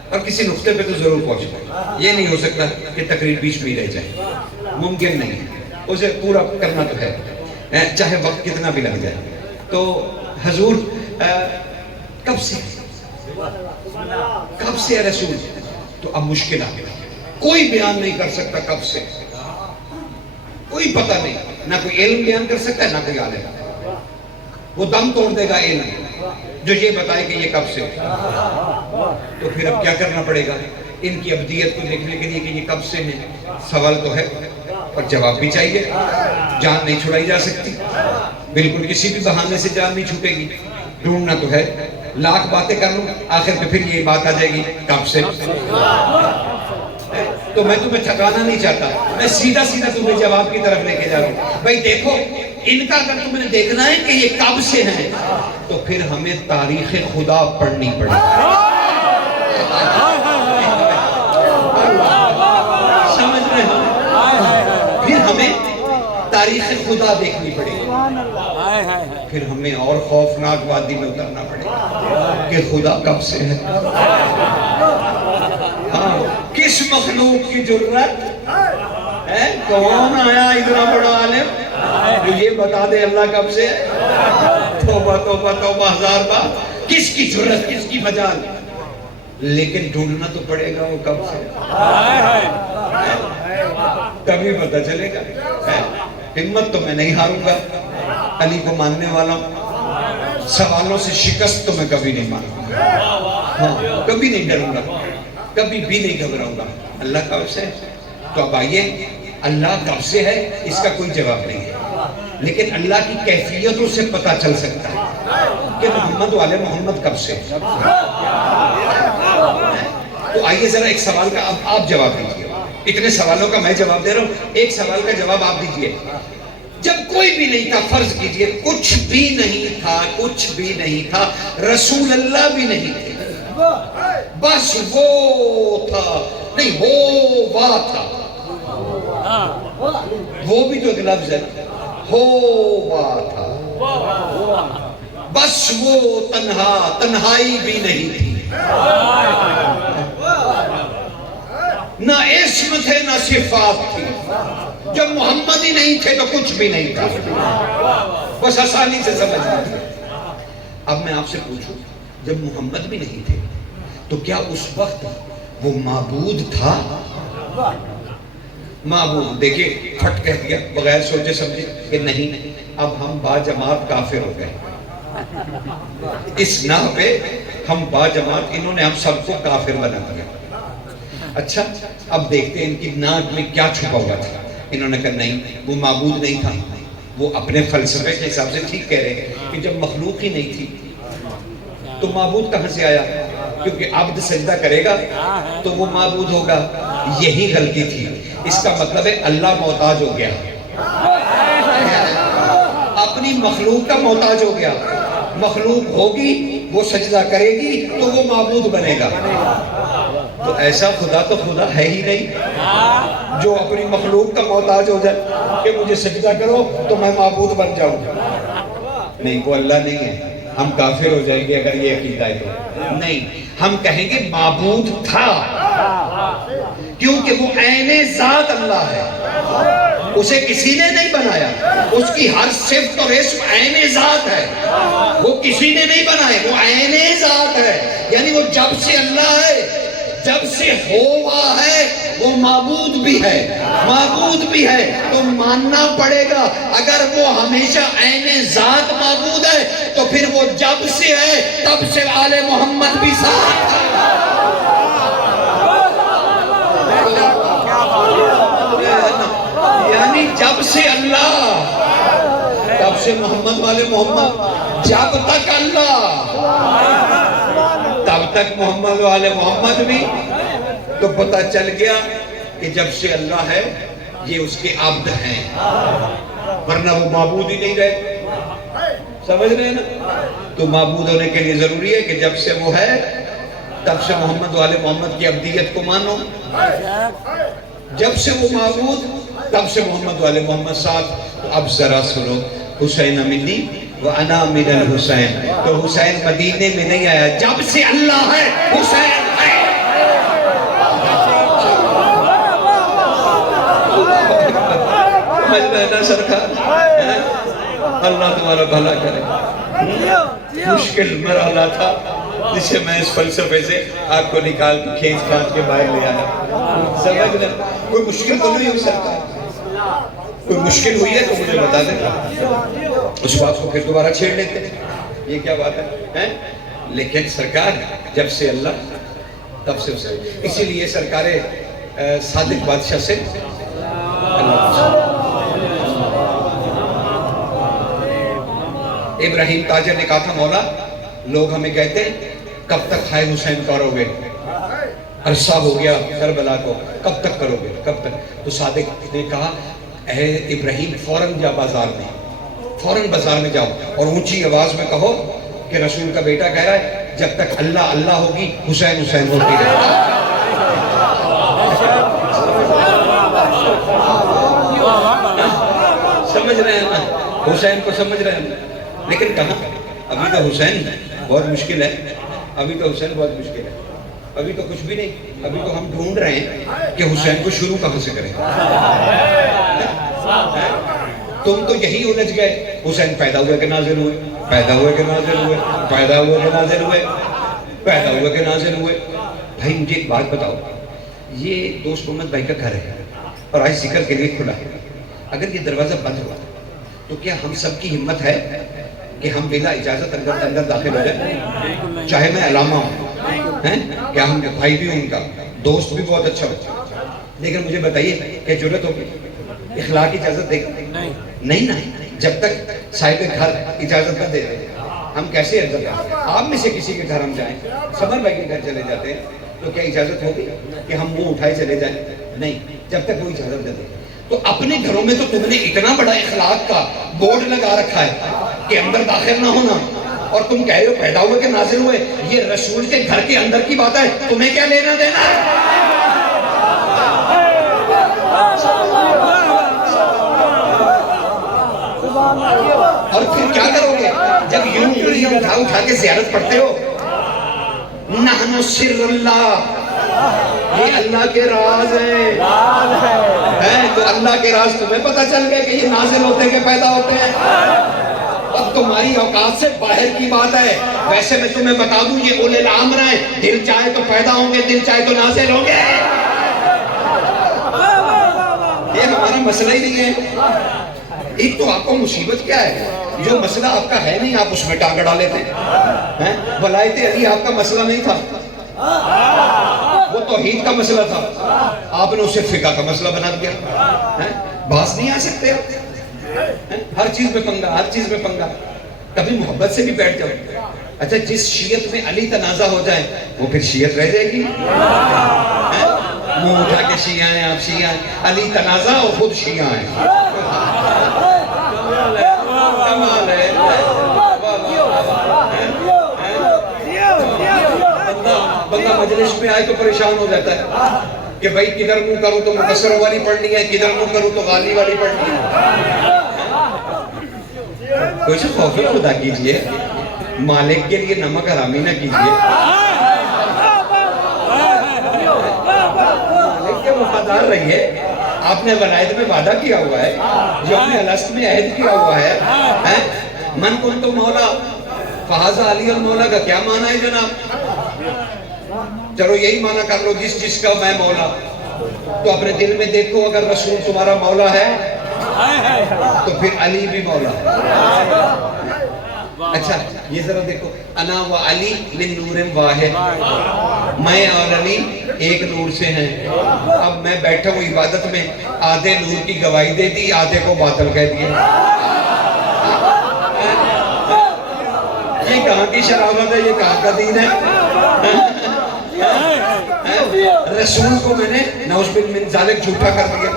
اور کسی نقطے پہ تو ضرور پہنچنا. یہ نہیں ہو سکتا کہ تقریر بیچ میں ہی رہ جائے، ممکن نہیں، اسے پورا کرنا تو ہے چاہے وقت کتنا بھی لگ جائے. تو حضور کب سے ہے رسول؟ تو اب مشکل آ گئی، کوئی بیان نہیں کر سکتا کب سے، کوئی پتہ نہیں، نہ کوئی علم بیان کر سکتا ہے نہ کوئی عالم. وہ دم توڑ دے گا علم جو یہ بتائے کہ یہ کب سے. تو پھر اب کیا کرنا پڑے گا ان کی ابدیت کو دیکھنے کے لیے کہ یہ کب سے ہیں. سوال تو ہے اور جواب بھی چاہیے. جان نہیں چھڑائی جا سکتی، بالکل کسی بھی بہانے سے جان نہیں چھوٹے گی. ڈھونڈنا تو ہے، لاکھ باتیں کر لوں آخر پہ پھر یہ بات آ جائے گی کب سے. تو میں تمہیں تھکانا نہیں چاہتا، میں سیدھا تمہیں جواب کی طرف لے کے جا رہا ہوں. بھائی دیکھو ان کا اگر تمہیں دیکھنا ہے کہ یہ کب سے ہیں تو پھر ہمیں تاریخ خدا پڑھنی پڑے گی. سمجھ رہے ہیں؟ پھر ہمیں تاریخ خدا دیکھنی پڑے گی، پھر ہمیں اور خوفناک وادی میں اترنا پڑے گا کہ خدا کب سے ہے. ہاں کس مخلوق کی جرت ہے؟ کون آیا اتنا بڑا عالم جو یہ بتا دے اللہ کب سے ہے؟ توبہ توبہ توبہ ہزار بار. کس کی جرت، کس کی مجال. لیکن ڈھونڈنا تو پڑے گا وہ کب سے، تبھی پتہ چلے گا. ہمت تو میں نہیں ہاروں گا، علی کو ماننے والا ہوں. سوالوں سے شکست تو میں کبھی نہیں مانوں گا، ہاں کبھی نہیں ڈروں گا، کبھی بھی نہیں گھبراؤں گا. اللہ کب سے؟ تو اب آئیے اللہ کب سے ہے اس کا کوئی جواب نہیں ہے، لیکن اللہ کی کیفیتوں سے پتہ چل سکتا ہے کہ محمد والے محمد کب سے. تو آئیے ذرا ایک سوال کا اب آپ جواب دیجیے. اتنے سوالوں کا میں جواب دے رہا ہوں، ایک سوال کا جواب آپ دیجیے. جب کوئی بھی نہیں تھا، فرض کیجئے کچھ بھی نہیں تھا، کچھ بھی نہیں تھا، رسول اللہ بھی نہیں تھے، بس وہ تھا، نہیں وہ تھا. وہ بھی تو ایک لفظ ہے، ہوا تھا، بس وہ تنہائی بھی نہیں تھی. نہ اسم تھے نہ صفات تھی. جب محمد ہی نہیں تھے تو کچھ بھی نہیں تھا. بس آسانی سے سمجھ لیجیے. اب میں آپ سے پوچھوں، جب محمد بھی نہیں تھے تو کیا اس وقت وہ معبود تھا؟ معبود دیکھیے پھٹ کہہ دیا بغیر سوچے سمجھے کہ نہیں، اب ہم با جماعت کافر ہو گئے. اس نہ پہ ہم با جماعت، انہوں نے ہم سب کو کافر بنا دیا. اچھا اب دیکھتے ہیں ان کی ناک میں کیا چھپا ہوا تھا. انہوں نے کہا نہیں وہ معبود نہیں تھا. وہ اپنے فلسفے کے حساب سے ٹھیک کہہ رہے ہیں کہ جب مخلوق ہی نہیں تھی تو معبود کہاں سے آیا؟ کیونکہ عبد سجدہ کرے گا تو وہ معبود ہوگا. یہی غلطی تھی. اس کا مطلب ہے اللہ محتاج ہو گیا, اپنی مخلوق کا محتاج ہو گیا. مخلوق ہوگی وہ سجدہ کرے گی تو وہ معبود بنے گا. تو ایسا خدا تو خدا ہے ہی نہیں جو اپنی مخلوق کا محتاج ہو جائے کہ مجھے سجدہ کرو تو میں معبود بن جاؤں. نہیں وہ اللہ نہیں ہے. ہم کافر ہو جائیں گے اگر یہ عقیدہ ہے تو. نہیں, ہم کہیں گے معبود تھا کیونکہ وہ عین ذات اللہ ہے, اسے کسی نے نہیں بنایا. اس کی ہر صفت اور اسم عین ذات ہے, وہ کسی نے نہیں بنائے, وہ عین ذات ہے. یعنی وہ جب سے اللہ ہے, جب سے ہوا ہے, وہ معبود بھی ہے, معبود بھی ہے. تو ماننا پڑے گا اگر وہ ہمیشہ عین ذات معبود ہے تو پھر وہ جب سے ہے تب سے آل محمد بھی ساتھ ہے. یعنی جب سے اللہ تب سے محمد والے محمد, جب تک اللہ تب تک محمد والے محمد بھی. تو پتہ چل گیا کہ جب سے اللہ ہے یہ اس کے عبد ہیں, ورنہ وہ معبود ہی نہیں رہے. سمجھ رہے ہیں نا؟ تو معبود ہونے کے لیے ضروری ہے کہ جب سے وہ ہے تب سے محمد والے محمد کی عبدیت کو مانو. جب سے وہ معبود تب سے محمد والے محمد ساتھ. اب ذرا سنو, حسین منی وَأَنَا مِنَ الْحُسَيْن. تو حسین مدینے میں نہیں آیا, جب سے اللہ ہے حسین ہے. مجمع سرکار اللہ تمہارا بھلا کرے. مشکل مرحلہ تھا جسے میں اس فلسفے سے آپ کو نکال کے کھینچ کھانچ کے باہر لے آیا. سمجھ لیں, کوئی مشکل تو نہیں ہوئی سرکار؟ کوئی مشکل ہوئی ہے تو مجھے بتا دیں, اس بات کو پھر دوبارہ چھیڑ لیتے ہیں. یہ کیا بات ہے؟ لیکن سرکار جب سے اللہ تب سے اسے. اسی لیے سرکار صادق بادشاہ سے ابراہیم تاجر نے کہا تھا مولا لوگ ہمیں کہتے ہیں کب تک ہائے حسین کرو گے, عرصہ ہو گیا کربلا کو, کب تک کرو گے, کب تک؟ تو صادق نے کہا اے ابراہیم فوراً جا بازار میں, فوراً بازار میں جاؤ اور اونچی آواز میں کہو کہ رسول کا بیٹا کہہ رہا ہے جب تک اللہ اللہ ہوگی حسین حسین ہوتی رہے. سمجھ رہے ہیں نا, حسین کو سمجھ رہے ہیں. لیکن کہاں, ابھی تو حسین بہت مشکل ہے, ابھی تو حسین بہت مشکل ہے, ابھی تو کچھ بھی نہیں. ابھی تو ہم ڈھونڈ رہے ہیں کہ حسین کو شروع کہاں سے کریں. تم تو یہی الجھ گئے, حسین پیدا ہوئے کہ نازل ہوئے, پیدا ہوئے کہ نازل ہوئے, پیدا ہوئے کہ نازل ہوئے, پیدا ہوئے کہ نازل ہوئے. بھائی مجھے ایک بات بتاؤ, یہ دوست محمد بھائی کا گھر ہے اور آج ذکر کے لیے کھلا ہے. اگر یہ دروازہ بند ہوا تو کیا ہم سب کی ہمت ہے کہ ہم بلا اجازت اندر داخل ہو جائیں؟ چاہے میں علامہ ہوں, کیا ہم بھائی بھی ہوں, ان کا دوست بھی بہت اچھا ہو, لیکن مجھے بتائیے کہ جرت ہوگی اخلاق اجازت دے گا؟ نہیں نا. جب تک صاحب گھر اجازت نہ دے دے ہم کیسے اندر جائیں؟ آپ میں سے کسی کے گھر ہم جائیں, سمر بھائی کے گھر چلے جاتے ہیں تو کیا اجازت ہوگی کہ ہم منہ اٹھائے چلے جائیں؟ نہیں, جب تک وہ اجازت دے دے. تو اپنے گھروں میں تو تم نے اتنا بڑا اخلاق کا بورڈ لگا رکھا ہے کہ اندر داخل نہ ہونا, اور تم کہہ رہے ہو پیدا ہوئے کہ نازل ہوئے. یہ رسول کے گھر کے اندر کی بات ہے, تمہیں کیا لینا دینا ہے؟ اور پھر کیا کرو گے جب یوں انگلیاں اٹھا کے زیارت پڑھتے ہو؟ نحن سر اللہ, یہ اللہ کے راز ہیں. تو اللہ کے راز تمہیں پتہ چل گئے کہ یہ نازل ہوتے ہیں کہ پیدا ہوتے ہیں؟ اب تمہاری اوقات سے باہر کی بات ہے. ویسے میں تمہیں بتا دوں یہ اولے الامر ہیں, دل چاہے تو پیدا ہوں گے, دل چاہے تو نازل ہوں گے. یہ ہمارا مسئلہ ہی نہیں ہے. ایک تو آپ کو مصیبت کیا ہے, جو مسئلہ آپ کا ہے نہیں آپ اس میں ٹانگ اڑا لیتے ہیں. ولایت علی آپ کا مسئلہ نہیں تھا, وہ توحید کا مسئلہ تھا، آپ نے اسے فقہ کا مسئلہ بنا دیا. باز نہیں آ سکتے آپ. ہر چیز میں پنگا، ہر چیز میں پنگا. کبھی محبت سے بھی بیٹھ جاؤ. اچھا جس شیعت میں علی تنازع ہو جائے وہ پھر شیعت رہ جائے گی؟ منہ اٹھا کے شیعہ ہیں آپ، شیعہ ہیں. علی تنازع اور خود شیعہ ہیں. کمال ہے. بندہ مجلس میں آئے تو پریشان ہو جاتا ہے کہ بھائی کدھر منہ کروں تو مقصر والی پڑھنی ہے، کدھر منہ کروں تو غالی والی پڑھنی ہے. کوئی سے خوف خدا کیجئے، مالک کے لیے نمک حرامی نہ کیجئے. مالک کے وفادار رہیے. آپ نے ولایت میں وعدہ کیا ہوا ہے، جو آپ نے الست میں عہد کیا ہوا ہے. من کنت مولا فہذا علی المولا کا کیا معنی ہے جناب؟ چلو یہی معنی کر لو، جس جس کا میں مولا. تو اپنے دل میں دیکھو، اگر رسول تمہارا مولا ہے تو پھر علی بھی مولا ہے. اچھا یہ ذرا دیکھو، انا و علی من نور واحد، میں اور علی ایک نور سے ہیں. اب میں بیٹھا ہوں عبادت میں، آدھے نور کی گواہی دے دی، آدھے کو باطل کہہ دیا. یہ کہاں کی شرافت ہے، یہ کہاں کا دین ہے؟ رسول کو میں نے نعوذ باللہ من ذالک جھوٹا کر دیا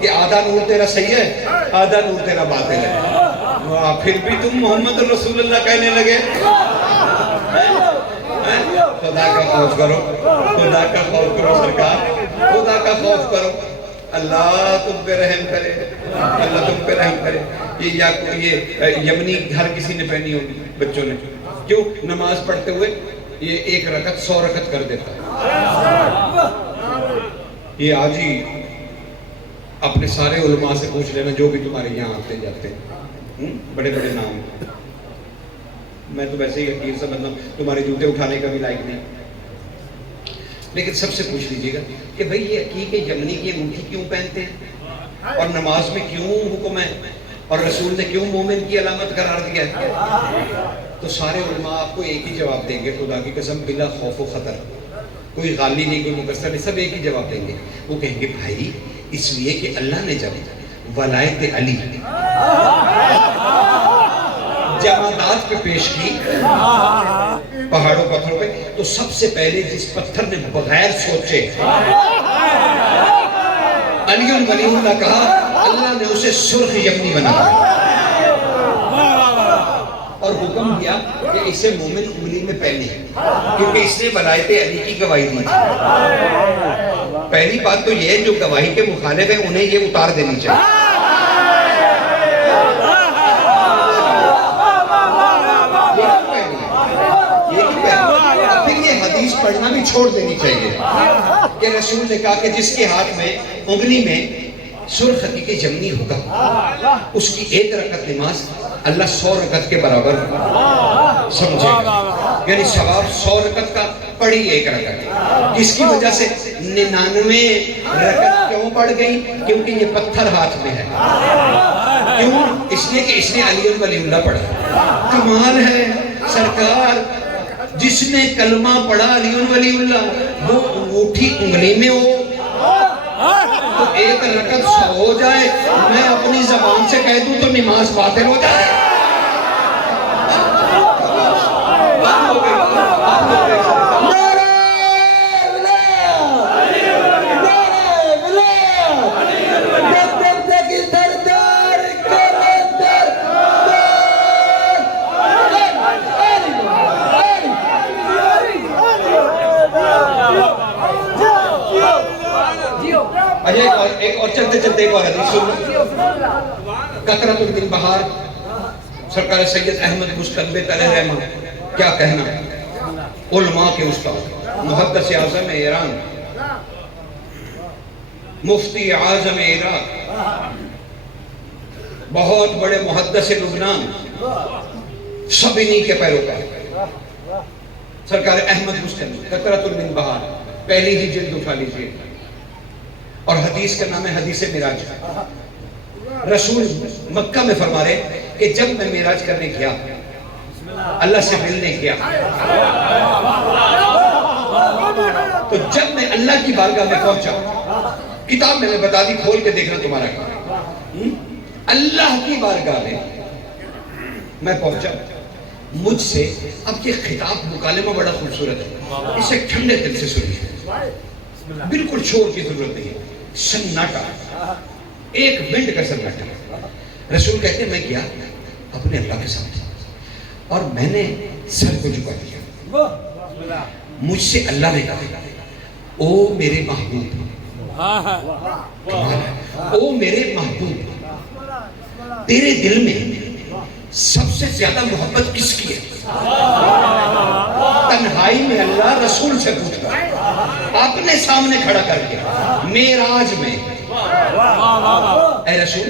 کہ آدھا نور تیرا صحیح ہے، آدھا نور تیرا باطل ہے. پھر بھی تم محمد رسول اللہ کہنے لگے. خدا کا خوف کرو، خدا کا خوف کرو سرکار، خدا کا خوف کرو. اللہ تم پہ رحم کرے، اللہ تم پہ رحم کرے. یہ یمنی ہر کسی نے پہنی ہوگی بچوں نے. کیوں؟ نماز پڑھتے ہوئے یہ 1 رکعت 100 رکعت کر دیتا ہے. یہ آج ہی اپنے سارے علماء سے پوچھ لینا جو بھی تمہارے یہاں آتے جاتے ہیں، بڑے بڑے نام. میں تو ویسے ہی حقیر سے بندہ ہوں، تمہارے جوتے اٹھانے کا بھی لائق نہیں. لیکن سب سے پوچھ لیجئے گا کہ بھئی یہ عقیقے یمنی کی انگوٹھی کیوں پہنتے ہیں، اور نماز میں کیوں حکم ہے، اور رسول نے کیوں مومن کی علامت قرار دیا ہے؟ تو سارے علماء آپ کو ایک ہی جواب دیں گے، خدا کی قسم، بلا خوف و خطر. کوئی غالی نہیں، کوئی مقصر نہیں، سب ایک ہی جواب دیں گے. وہ کہیں گے بھائی اس لیے کہ اللہ نے جب ولایت علی جمادات پہ پیش کی پہاڑوں پتھروں پہ، تو سب سے پہلے جس پتھر نے بغیر سوچے علی ولی اللہ کہا، اللہ نے اسے سرخ یمنی بنایا اور حکم دیا کہ اسے مومن انگلی میں پہنے، کیونکہ اس نے ولایت علی کی گواہی دی. پہلی بات تو یہ ہے جو گواہی کے مخالف ہیں انہیں یہ اتار دینی چاہیے. پھر یہ حدیث پڑھنا بھی چھوڑ دینی چاہیے کہ رسول نے کہا کہ جس کے ہاتھ میں انگلی میں سرخ حقیقی جمنی ہوگا اس کی 1 رکعت نماز اللہ 100 رکعت کے برابر سمجھے گا. یعنی ثواب 100 رکعت کا پڑھی 1 رکعت. کس کی وجہ سے 99 رکعت کیوں پڑھ گئی؟ کیونکہ یہ پتھر ہاتھ میں ہے. کیوں؟ اس لیے کہ اس نے علی ولی اللہ پڑھا. کمال ہے سرکار، جس نے کلمہ پڑھا علی ولی اللہ، وہ انگوٹھی انگلی میں ہو تو 1 رکعت 100 ہو جائے، میں اپنی زبان سے کہہ دوں تو نماز باطل ہو جائے. ایک اور چلتے چلتے ایک اور حدیث سن. قطرۃ من بہار، سرکار سید احمد مستنبط علیہ رحمہ کیا کہنا، علماء کے استاد، محدث اعظم ایران، مفتی اعظم عراق، بہت بڑے محدث لبنان، سب انہی کے پیروکار. سرکار احمد مستنبط، قطرۃ من بہار، پہلی ہی جلد اٹھا لیجیے. اور حدیث کا نام ہے حدیث معراج. رسول مکہ میں فرما رہے کہ جب میں معراج کرنے گیا، اللہ سے ملنے گیا، تو جب میں اللہ کی بارگاہ میں پہنچا، کتاب میں نے بتا دی، کھول کے دیکھنا تمہارا کام، اللہ کی بارگاہ میں پہنچا، مجھ سے اب یہ خطاب مکالمہ بڑا خوبصورت ہے، اسے ٹھنڈے دل سے سنیے، بالکل شور کی ضرورت نہیں ہے، سناٹا، ایک منٹ کا سناٹا۔ رسول کہتے ہیں میں گیا اپنے اللہ کے سامنے اور میں نے سر کو جھکا دیا، مجھ سے اللہ نے کہا او میرے محبوب، او میرے محبوب، تیرے دل میں سب سے زیادہ محبت کس کی ہے؟ تنہائی میں اللہ رسول سے پوچھتا، اپنے سامنے کھڑا کر کے معراج میں، اے رسول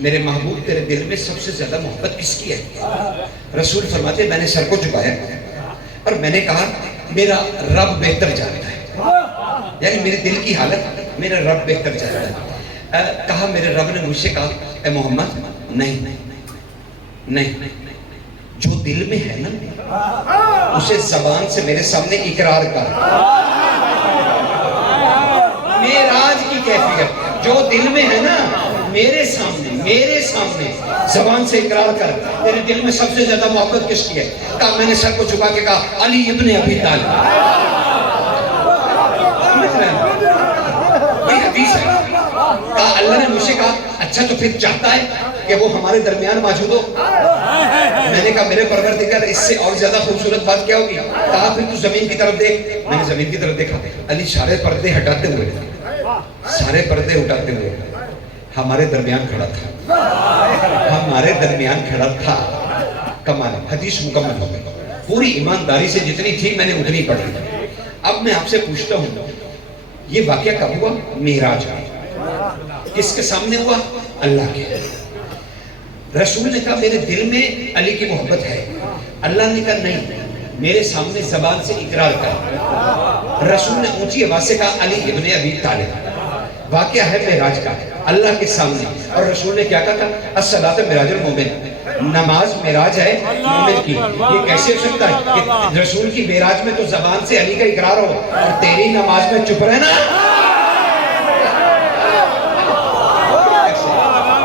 میرے محبوب تیرے دل میں سب سے زیادہ محبت کس کی ہے؟ رسول فرماتے میں نے سر کو جھکایا اور میں نے کہا میرا رب بہتر جانتا ہے، یعنی میرے دل کی حالت میرا رب بہتر جانتا ہے۔ کہا میرے رب نے مجھ سے کہا اے محمد نہیں، جو دل میں ہے نا اسے زبان سے میرے سامنے اقرار کر، معراج کی کیفیت، جو دل میں ہے نا میرے سامنے زبان سے اقرار کر، تیرے دل میں سب سے زیادہ محبت کس کی ہے؟ کہا میں نے سر کو جھکا کے کہا علی ابن ابی طالب۔ یہ حدیث ہے، کہا اللہ نے مجھ سے کہا اچھا تو پھر چاہتا ہے کہ وہ ہمارے درمیان موجود ہو؟ میں نے کہا میرے پروردگار اس سے اور زیادہ خوبصورت بات کیا ہوگی؟ کہا پھر تو زمین کی طرف دیکھ۔ میں نے زمین کی طرف دیکھا، علی سارے پردے ہٹاتے ہوئے ہمارے درمیان کھڑا تھا، کمال، حدیث مکمل ہو گئی، پوری ایمانداری سے جتنی تھی میں نے اتنی پڑھی۔ اب میں آپ سے پوچھتا ہوں یہ واقعہ کب ہوا؟ معراج میں۔ کس کے سامنے ہوا؟ اللہ کے۔ رسول نے کہا میرے دل میں علی کی محبت ہے، اللہ نے کہا نہیں، میرے سامنے زبان سے اقرار کر۔ رسول نے اونچی آواز سے کہا علی ابن ابی طالب۔ واقعہ ہے معراج کا، اللہ کے سامنے، اور رسول نے کیا کہا؟ الصلاۃ معراج المومن، نماز معراج ہے مومن کی۔ یہ کیسے ہو سکتا ہے کہ رسول کی معراج میں تو زبان سے علی کا اقرار ہو اور تیری نماز میں چپ رہنا؟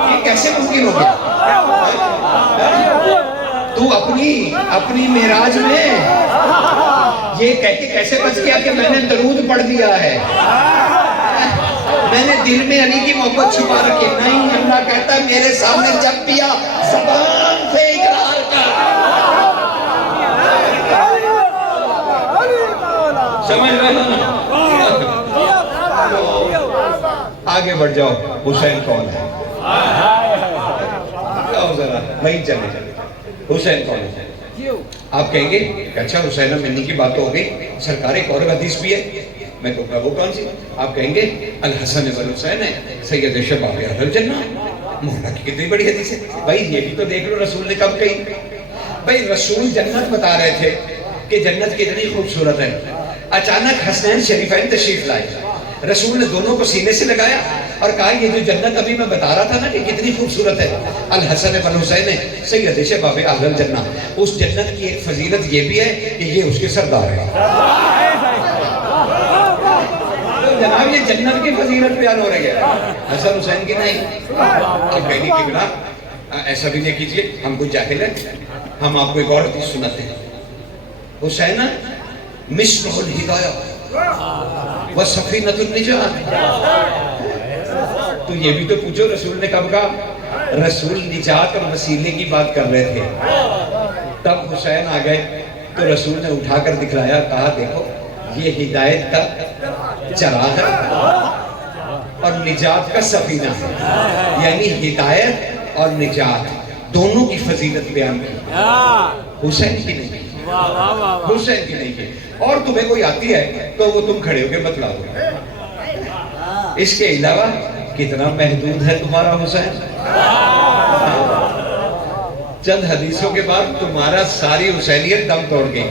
یہ کیسے ممکن ہو گیا؟ تو اپنی معراج میں یہ کہہ کے کیسے بچ گیا کہ میں نے درود پڑھ دیا ہے، میں نے دل میں علی کی محبت چھپا رکھی؟ نہیں، اللہ کہتا ہے میرے سامنے جب پیا زبان سے اقرار کر۔ سمجھ رہے ہیں؟ آگے بڑھ جاؤ، حسین کون ہے؟ ذرا وہیں چلے، حسین کون ہے؟ آپ کہیں گے کہ اچھا حسین ملنے کی بات تو ہو گئی، سرکار ایک اور حدیث بھی ہے، میں تو کہا وہ کون سی؟ آپ کہیں گے الحسن والحسین ہے سید شباب اہل الجنہ، مولا کی کتنی بڑی حدیث ہے بھائی، یہ بھی تو دیکھ لو رسول نے کب کہی۔ بھائی رسول جنت بتا رہے تھے کہ جنت کتنی خوبصورت ہے، اچانک حسنین شریفین تشریف لائے، رسول نے دونوں کو سینے سے لگایا اور کہا یہ جو جنت ابھی میں بتا رہا تھا نا کہ کتنی خوبصورت ہے، الحسن والحسین سید شباب اہل الجنہ، اس جنت کی ایک فضیلت یہ بھی ہے کہ یہ اس کے سردار ہیں۔ جناب یہ جنت کی فضیلت بیان ہو رہی ہے، حسن حسین کی نہیں۔ آپ کہیں گے کہ بنا ایسا بھی نہیں کیجئے، ہم کوئی جاہل ہیں، ہم آپ کو ایک اور حدیث سناتے ہیں۔ حسین مصباح الہدایہ وسفینۃ النجات، تو یہ بھی تو پوچھو رسول نے کب کہا؟ رسول نجات اور وسیلے کی بات کر رہے تھے، تب حسین آ گئے تو رسول نے اٹھا کر دکھلایا، کہا دیکھو یہ ہدایت کا چراغ ہے اور نجات کا سفینہ ہے، یعنی ہدایت اور نجات دونوں کی فضیلت بیان کی، حسین کی نہیں، حسین کی نہیں کی۔ اور تمہیں کوئی آتی ہے تو وہ تم کھڑے ہو کے بتلا دو۔ اس کے علاوہ کتنا محدود ہے تمہارا حسین، چند حدیثوں کے بعد تمہارا ساری حسینیت دم توڑ گئی،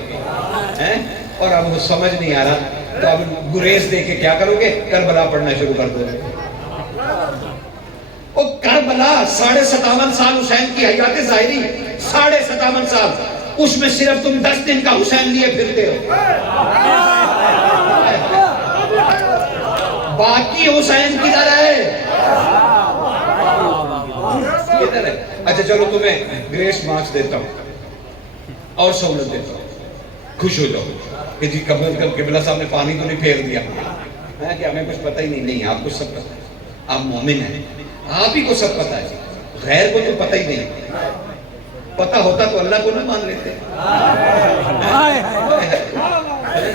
اور اب وہ سمجھ نہیں آ رہا تو اب گریز دے کے کیا کرو گے؟ کربلا پڑھنا شروع کر دو۔ او کربلا 57.5 سال حسین کی حیات ظاہری، 57.5 سال، اس میں صرف تم 10 دن کا حسین لیے پھرتے ہو۔ باقی حسین کدھر ہے؟ کدھر ہے؟ اچھا چلو تمہیں گریس مارکس دیتا ہوں اور سہولت دیتا ہوں، خوش ہو جاؤ کہ جی قبلہ صاحب نے پانی تو نہیں پھیر دیا کہ ہمیں کچھ پتہ ہی نہیں آپ کو سب پتہ ہے، آپ مومن ہیں، آپ ہی کو سب پتہ ہے، غیر کو تو پتہ ہی نہیں، پتہ ہوتا تو اللہ کو نہ مان لیتے،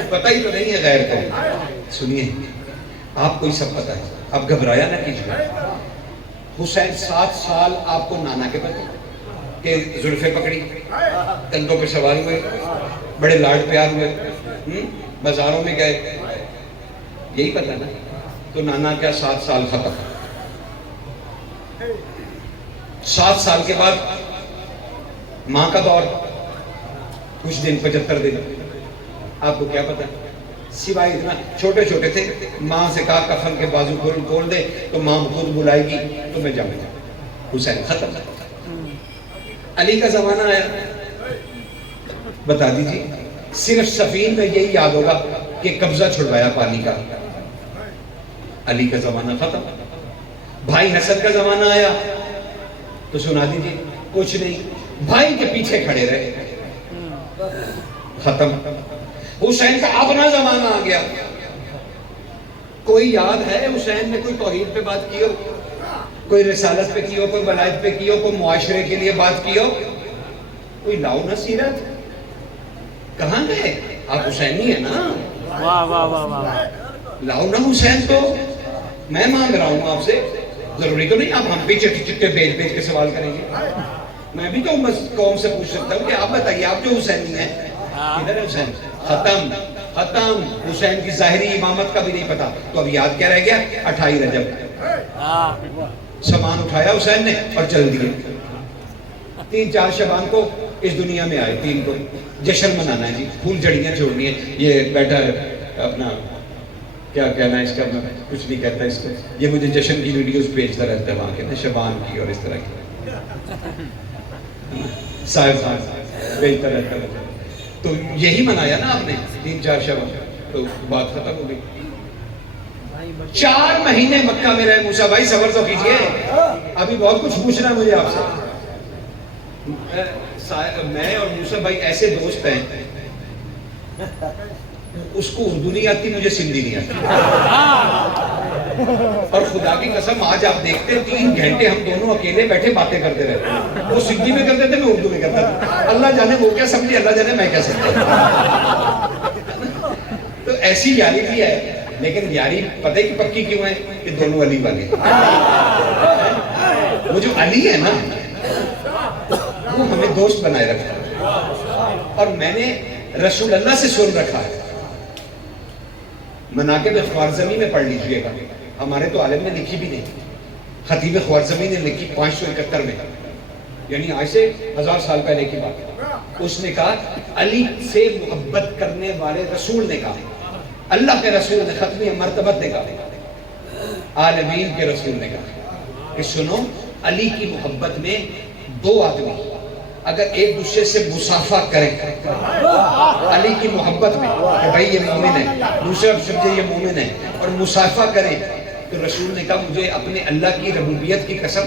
پتہ ہی تو نہیں ہے غیر کو۔ سنیے آپ کو ہی سب پتہ ہے، آپ گھبرایا نہ کیجیے۔ حسین 7 سال آپ کو نانا کے پتہ کہ زلفیں پکڑی، کندھوں پہ سوار ہوئے، بڑے لاڈ پیار ہوئے، بازاروں میں گئے، یہی پتہ نا؟ تو نانا کیا 7 سال ختم، 7 سال کے بعد ماں کا دور، کچھ دن 75 دن، آپ کو کیا پتہ؟ سوائے اتنا چھوٹے چھوٹے تھے، ماں سے کہا کفن کے بازو کھول دے تو ماں خود بلائے گی تو میں جاؤں گا۔ حسین ختم۔ علی کا زمانہ آیا، بتا دیجیے، صرف سفین میں یہی یاد ہوگا کہ قبضہ چھڑوایا پانی کا، علی کا زمانہ ختم۔ بھائی حسن کا زمانہ آیا تو سنا دیجیے، کچھ نہیں، بھائی کے پیچھے کھڑے رہے، ختم۔ حسین کا اپنا زمانہ آ گیا، کوئی یاد ہے حسین نے کوئی توحید پہ بات کی ہو، کوئی رسالت پہ کی ہو، کوئی ولایت پہ کی ہو، کوئی معاشرے کے لیے بات کی ہو؟ کوئی لاؤ نا سیرت، کہاں گئے؟ آپ حسینی ہیں نا، واہ واہ واہ واہ، لاؤ نا حسین کو، میں مانگ رہا ہوں آپ سے، ضروری تو نہیں آپ ہم پہ چٹے بیچ کے سوال کریں گے، میں بھی تو قوم سے پوچھ سکتا ہوں کہ آپ بتائیے، آپ جو حسینی ہیں کدھر ہے حسین؟ ختم ختم۔ حسین کی ظاہری امامت کا بھی نہیں پتا، تو اب یاد کیا رہ گیا؟ 28 رجب، سامان اٹھایا حسین نے اور چل دیے، 3-4 شعبان کو اس دنیا میں آئے، 3 کو جشن منانا ہے جی، پھول جڑیاں چھوڑنی ہے، یہ بیٹھا ہے اپنا کیا کہنا ہے اس کا، میں کچھ نہیں کہتا اس کو، یہ مجھے جشن کی ویڈیوز بھیجتا رہتا ہے وہاں کے نا، شبان کی اور اس طرح کی صاحب بھیجتا رہتا ہے، تو یہی منایا نا آپ نے 3-4 شعبان، تو بات ختم ہو گئی۔ 4 مہینے مکہ میں رہے موسیٰ بھائی، صبر تو کیجئے، ابھی بہت کچھ پوچھنا ہے مجھے آپ سے۔ میں اور موسیٰ بھائی ایسے دوست ہیں، اس کو اردو نہیں آتی، مجھے سندھی نہیں آتی، اور خدا کی قسم آج آپ دیکھتے 3 گھنٹے ہم دونوں اکیلے بیٹھے باتیں کرتے رہتے، وہ سندھی میں کرتے تھے، میں اردو میں کرتا تھا، اللہ جانے وہ کیا سمجھے، اللہ جانے میں کیا سمجھے۔ تو ایسی یاری بھی ہے، لیکن یاری پتہ ہے کہ پکی کیوں ہے؟ کہ دونوں علی والے، وہ جو علی ہے نا وہ ہمیں دوست بنائے رکھا ہے، اور میں نے رسول اللہ سے سن رکھا ہے۔ مناقب خوارزمی میں پڑھ لیجئے گا، ہمارے تو عالم نے لکھی بھی نہیں، خطیب خوارزمی نے لکھی 571 میں، یعنی آج سے 1000 سال پہلے کی بات ہے۔ اس نے کہا علی سے محبت کرنے والے رسول نے کہا، اللہ کے رسول نے، ختمی مرتبت نے کہا، عالمین کے رسول نے کہا کہ سنو، علی کی محبت میں 2 آدمی اگر ایک دوسرے سے مصافحہ کریں علی کی محبت میں کہ بھائی یہ مومن ہے، دوسرا سمجھے یہ مومن ہے، اور مصافحہ کریں، تو رسول نے کہا مجھے اپنے اللہ کی ربوبیت کی قسم،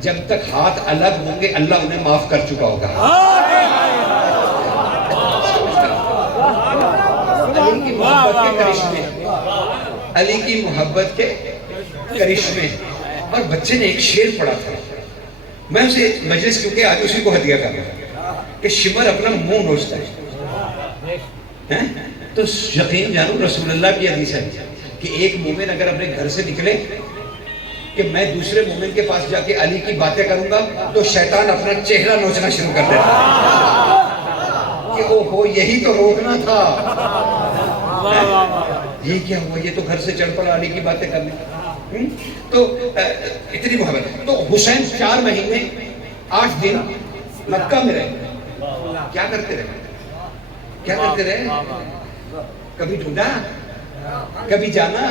جب تک ہاتھ الگ ہوں گے اللہ انہیں معاف کر چکا ہوگا۔ علی کی محبت کے کرشمے، علی کی محبت کے کرشمے۔ اور بچے نے ایک شعر پڑھا تھا، میں اسے مجلس کیونکہ آج اسی کو ہدیہ کر رہا ہوں کہ شمر اپنا منہ نوچتا ہے، تو یقین جانو رسول اللہ کی حدیث ہے کہ ایک مومن اگر اپنے گھر سے نکلے کہ میں دوسرے مومن کے پاس جا کے علی کی باتیں کروں گا تو شیطان اپنا چہرہ نوچنا شروع کر دیتا ہے کہ اوہو یہی تو روکنا تھا، یہ کیا ہوا، یہ تو گھر سے چڑھ پڑا علی کی باتیں کرنے۔ تو اتنی محبت۔ تو حسین 4 مہینے 8 دن مکہ میں رہے، کیا کرتے رہے؟ کیا کرتے رہے؟ کبھی ڈھونڈا، کبھی جانا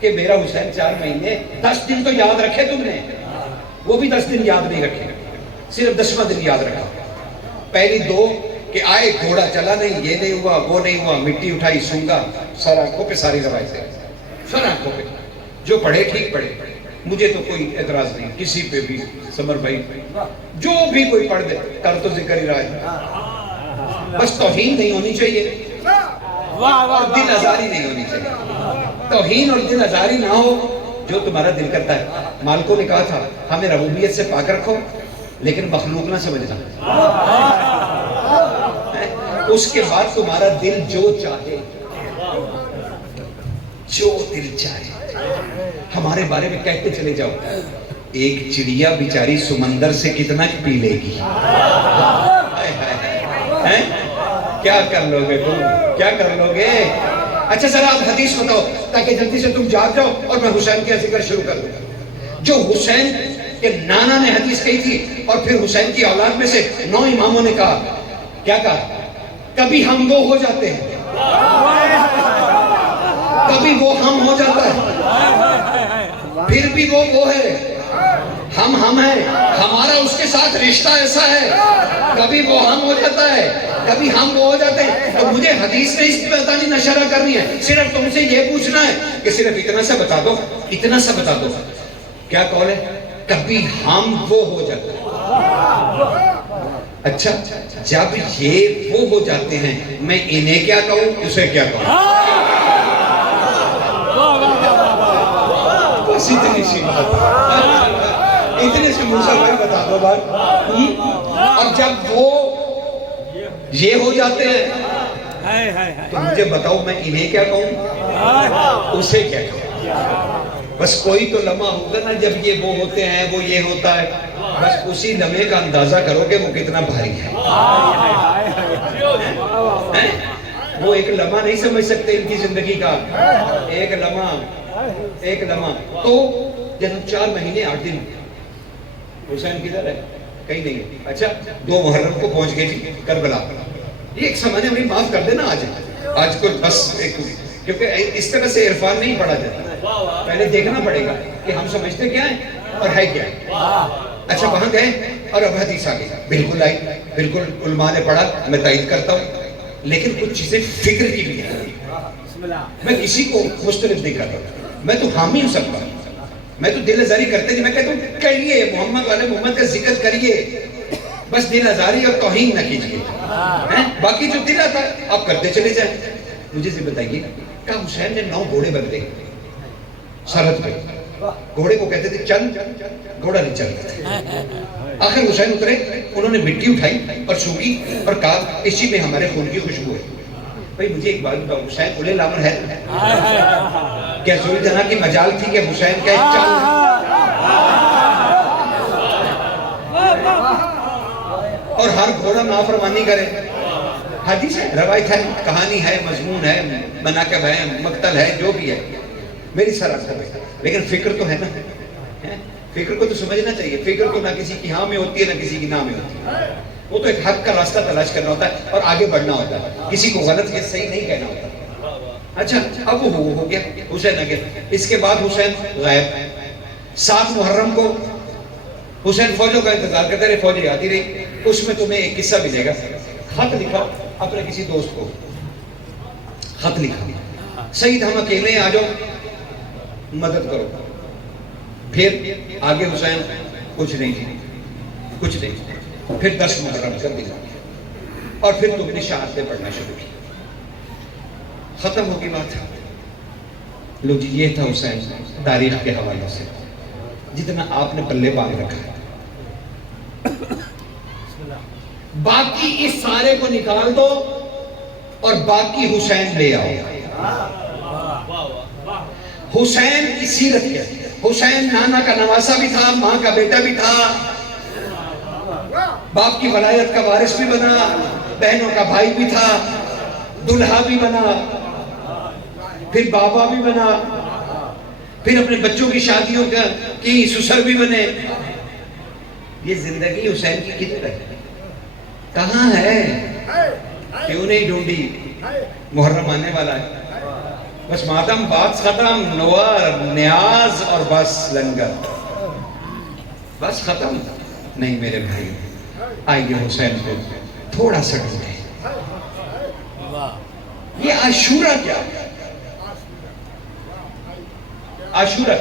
کہ میرا حسین 4 مہینے 10 دن تو یاد رکھے تم نے، وہ بھی 10 دن یاد نہیں رکھے، صرف 10واں دن یاد رکھا۔ پہلی 2 کہ آئے گھوڑا چلا نہیں، یہ نہیں ہوا، وہ نہیں ہوا، مٹی اٹھائی، سونگا، سر آنکھوں پہ ساری روایتیں۔ سر آنکھوں پہ جو پڑھے ٹھیک پڑھے, مجھے تو کوئی اعتراض نہیں کسی پہ بھی. سمر بھائی جو بھی کوئی پڑھ دے, کر تو ذکر ہی رہا ہے, بس توہین نہیں ہونی چاہیے اور دل آزاری نہیں ہونی چاہیے. توہین اور دل آزاری نہ ہو, جو تمہارا دل کرتا ہے. مالکوں نے کہا تھا ہمیں ربوبیت سے پاک رکھو لیکن مخلوق نہ سمجھنا. اس کے بعد تمہارا دل جو چاہے, جو دل چاہے ہمارے بارے میں کہتے چلے جاؤ. ایک چڑیا بیچاری سمندر سے کتنا پی لے گی. کیا کر لو گے تم, کیا کر لو گے. اچھا ذرا آپ حدیث بتاؤ تاکہ جلدی سے تم جاگ جاؤ اور میں حسین کا ذکر شروع کر دوں. جو حسین کے نانا نے حدیث کہی تھی اور پھر حسین کی اولاد میں سے 9 اماموں نے کہا, کیا کہا, کبھی ہم وہ ہو جاتے ہیں, کبھی وہ ہم ہو جاتا ہے, پھر بھی وہ ہے, ہم ہیں, ہمارا اس کے ساتھ رشتہ ایسا ہے, کبھی وہ ہم ہو جاتا ہے, کبھی ہم وہ ہو جاتے ہیں. تو مجھے حدیث میں اس کی بتانی نشرہ کرنی ہے, صرف تم سے یہ پوچھنا ہے کہ صرف اتنا سا بتا دو, اتنا سا بتا دو. کیا قول ہے, کبھی ہم وہ ہو جاتے ہیں. اچھا جب یہ وہ ہو جاتے ہیں, میں انہیں کیا کہوں, اسے کیا کہوں. بس اتنی سی بات, اتنے سے موسیٰ بھائی بتا دو بات. اور جب وہ یہ ہو جاتے ہیں تو مجھے بتاؤ میں انہیں کیا کہوں, اسے کیا کہوں. بس کوئی تو لمحہ ہوگا نا جب یہ وہ ہوتے ہیں, وہ یہ ہوتا ہے, بس اسی لمحے کا اندازہ کرو کہ وہ کتنا بھاری ہے. وہ ایک لمحہ نہیں سمجھ سکتے ان کی زندگی کا, ایک لمحہ. تو جب 4 مہینے 8 دن حسین کدھر ہے, کہیں نہیں. اچھا 2 محرم کو پہنچ گئے جی کربلا. یہ ایک سمجھے ہمیں معاف کر دینا آج کو, بس ایک, کیونکہ اس طرح سے عرفان نہیں پڑھا جاتا. پہلے دیکھنا پڑے گا کہ ہم سمجھتے کیا ہیں اور ہے کیا ہے. اچھا وہاں گئے اور اب حدیث آ گئی, بالکل آئی, بالکل علماء نے پڑھا, میں تائید کرتا ہوں, لیکن کچھ چیزیں فکر کی بھی ہیں. میں کسی کو مختلف نہیں کرتا, میں تو حامی ہوں سب کا, میں تو دل آزاری کرتے نہیں. میں کہتا ہوں کہیے محمد والے محمد کا ذکر کریے, بس دل آزاری اور توہین نہ کیجیے. باقی جو دل آتا ہے آپ کرتے چلے جائیں. مجھے سے بتائیے کہ حسین نے 9 گھوڑے بندے سرحد پہ, گھوڑے کو کہتے تھے چل, گھوڑا نہیں چلتا تھا. آخر حسین اترے, انہوں نے مٹی اٹھائی اور سونگی اور کہا اسی میں ہمارے خون کی خوشبو ہے. بھائی مجھے ایک بات بتاؤ, حسین اولے الامر ہے کیا؟ ذوالجناح کی مجال تھی کہ حسین کا ایک چل, اور ہر گھوڑا نافرمانی کرے. حدیث ہے, روایت ہے, کہانی ہے, مضمون ہے, مناقب ہے, مقتل ہے, جو بھی ہے, میری سرحد ہے. لیکن فکر تو ہے نا, فکر کو تو سمجھنا چاہیے. فکر تو نہ کسی کی ہاں میں ہوتی ہے نہ کسی کی نہ میں ہوتی ہے. وہ تو ایک حق کا راستہ تلاش کرنا ہوتا ہے اور آگے بڑھنا ہوتا ہے, کسی کو غلط یا صحیح نہیں کہنا ہوتا. اچھا اب وہ ہو گیا, حسین آ گیا. اس کے بعد حسین غائب. 7 محرم کو حسین فوجوں کا انتظار کرتے رہے, فوجیں آتی رہی. اس میں تمہیں ایک قصہ ملے گا. خط لکھا اپنے کسی دوست کو, خط لکھا, سعید ہم اکیلے ہیں, آ جاؤ مدد کرو. پھر آگے حسین کچھ نہیں, کچھ نہیں. پھر 10 محرم کر دیا اور پھر تم نے شہادتیں پڑھنا شروع کی. ختم ہوگی بات. لو جی یہ تھا حسین تاریخ کے حوالے سے جتنا آپ نے پلے باندھ رکھا ہے. باقی اس سارے کو نکال دو اور باقی حسین لے آؤ. حسین کی سیرت کیا؟ حسین نانا کا نواسا بھی تھا, ماں کا بیٹا بھی تھا, باپ کی ولایت کا وارث بھی بنا, بہنوں کا بھائی بھی تھا, دلہا بھی بنا, پھر بابا بھی بنا, پھر اپنے بچوں کی شادیوں کی سسر بھی بنے. یہ زندگی حسین کی کدھر ہے, کہاں ہے, کیوں نہیں ڈھونڈی؟ محرم آنے والا ہے, بس ماتم بات ختم, نوار نیاز اور بس لنگر, بس ختم. نہیں میرے بھائی, آئیے حسین کو تھوڑا سا ڈھونڈے. یہ عاشورہ کیا؟ عاشورہ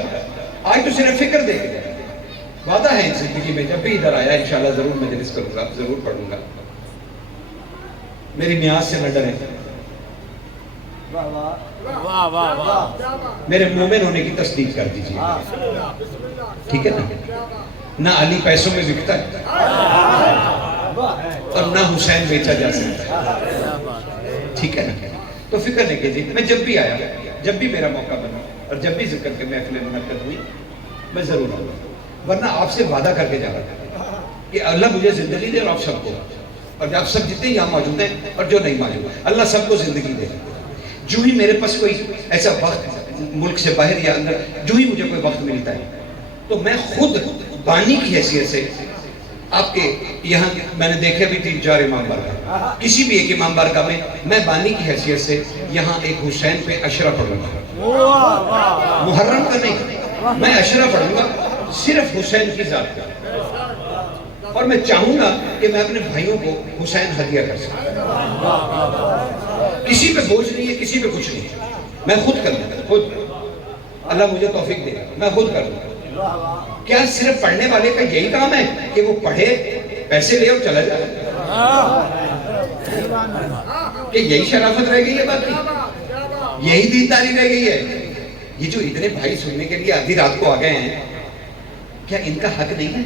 آج تو صرف فکر دے کے وعدہ ہے زندگی میں جب بھی ادھر آیا انشاءاللہ ضرور مجلس کروں گا، ضرور پڑھوں گا. میری نیاز سے نہ ڈریں، واہ واہ واہ. میرے مومن ہونے کی تصدیق کر دیجیے. ٹھیک ہے نا؟ نہ علی پیسوں میں بکتا ہے اور نہ حسین بیچا جا سکتا ہے. ٹھیک ہے نا؟ تو فکر نہیں کیجیے. میں جب بھی آیا، جب بھی میرا موقع بنا اور جب بھی ذکر کے محفل منعقد ہوئی میں ضرور آؤں گا. ورنہ آپ سے وعدہ کر کے جا رہا تھا کہ اللہ مجھے زندگی دے اور آپ سب کو، اور آپ سب جتنے یہاں موجود ہیں اور جو نہیں موجود، اللہ سب کو زندگی دے. جو ہی میرے پاس کوئی ایسا وقت ملک سے باہر یا اندر، جو ہی مجھے کوئی وقت ملتا ہے تو میں خود بانی کی حیثیت سے آپ کے یہاں میں نے دیکھے بھی 3-4 امام بارگاہ، کسی بھی ایک امام بارگاہ میں بانی کی حیثیت سے یہاں ایک حسین پہ عشرہ پڑھوں گا. محرم کا نہیں، میں عشرہ پڑھوں گا صرف حسین کی ذات کا. اور میں چاہوں گا کہ میں اپنے بھائیوں کو حسین ہدیہ کر سکوں. کسی پہ بوجھ نہیں ہے، کسی پہ کچھ نہیں ہے. میں خود کر لوں گا، خود. اللہ مجھے توفیق دے گا، میں خود کر لوں گا. کیا صرف پڑھنے والے کا یہی کام ہے کہ وہ پڑھے، پیسے لے اور چلا جائے؟ کہ یہی شرافت رہ گئی ہے؟ باقی یہی دینداری رہ گئی ہے؟ یہ جو اتنے بھائی سننے کے لیے آدھی رات کو آ گئے ہیں، کیا ان کا حق نہیں ہے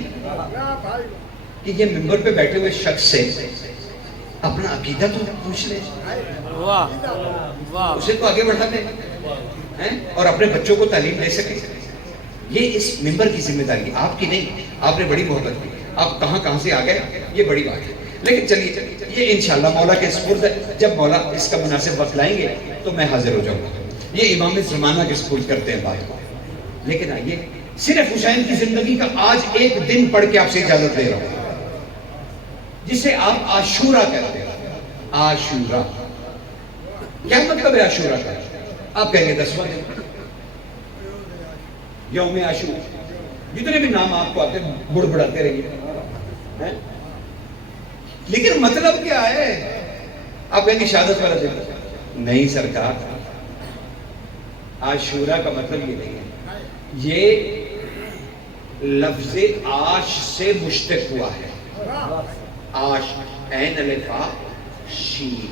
کہ یہ منبر پہ بیٹھے ہوئے شخص سے اپنا عقیدہ تو پوچھ لیں، اسے تو آگے بڑھا دیں اور اپنے بچوں کو تعلیم دے سکیں؟ یہ اس منبر کی ذمہ داری آپ کی نہیں. آپ نے بڑی محبت کی، آپ کہاں کہاں سے آ گئے، یہ بڑی بات ہے. لیکن چلیے یہ انشاءاللہ مولا کے سپرد ہے. جب مولا اس کا مناسب وقت لائیں گے تو میں حاضر ہو جاؤں گا. یہ امام زمانہ کے سپرد کرتے ہیں بات. لیکن آئیے صرف حسین کی زندگی کا آج ایک دن پڑھ کے آپ سے اجازت دے رہا ہوں، جسے آپ عاشورہ کہتے ہیں. عاشورہ کیا مطلب ہے عاشورہ کا؟ آپ کہیں گے 10واں دن، یوم عاشور، جتنے بھی نام آپ کو آتے ہیں بڑھ بڑھاتے رہیے. لیکن مطلب کیا ہے؟ آپ کہیں گے شہادت والا دن. نہیں سرکار، عاشورہ کا مطلب یہ نہیں ہے. یہ لفظ عاش سے مشتق ہوا ہے. عاش، عین الف شین،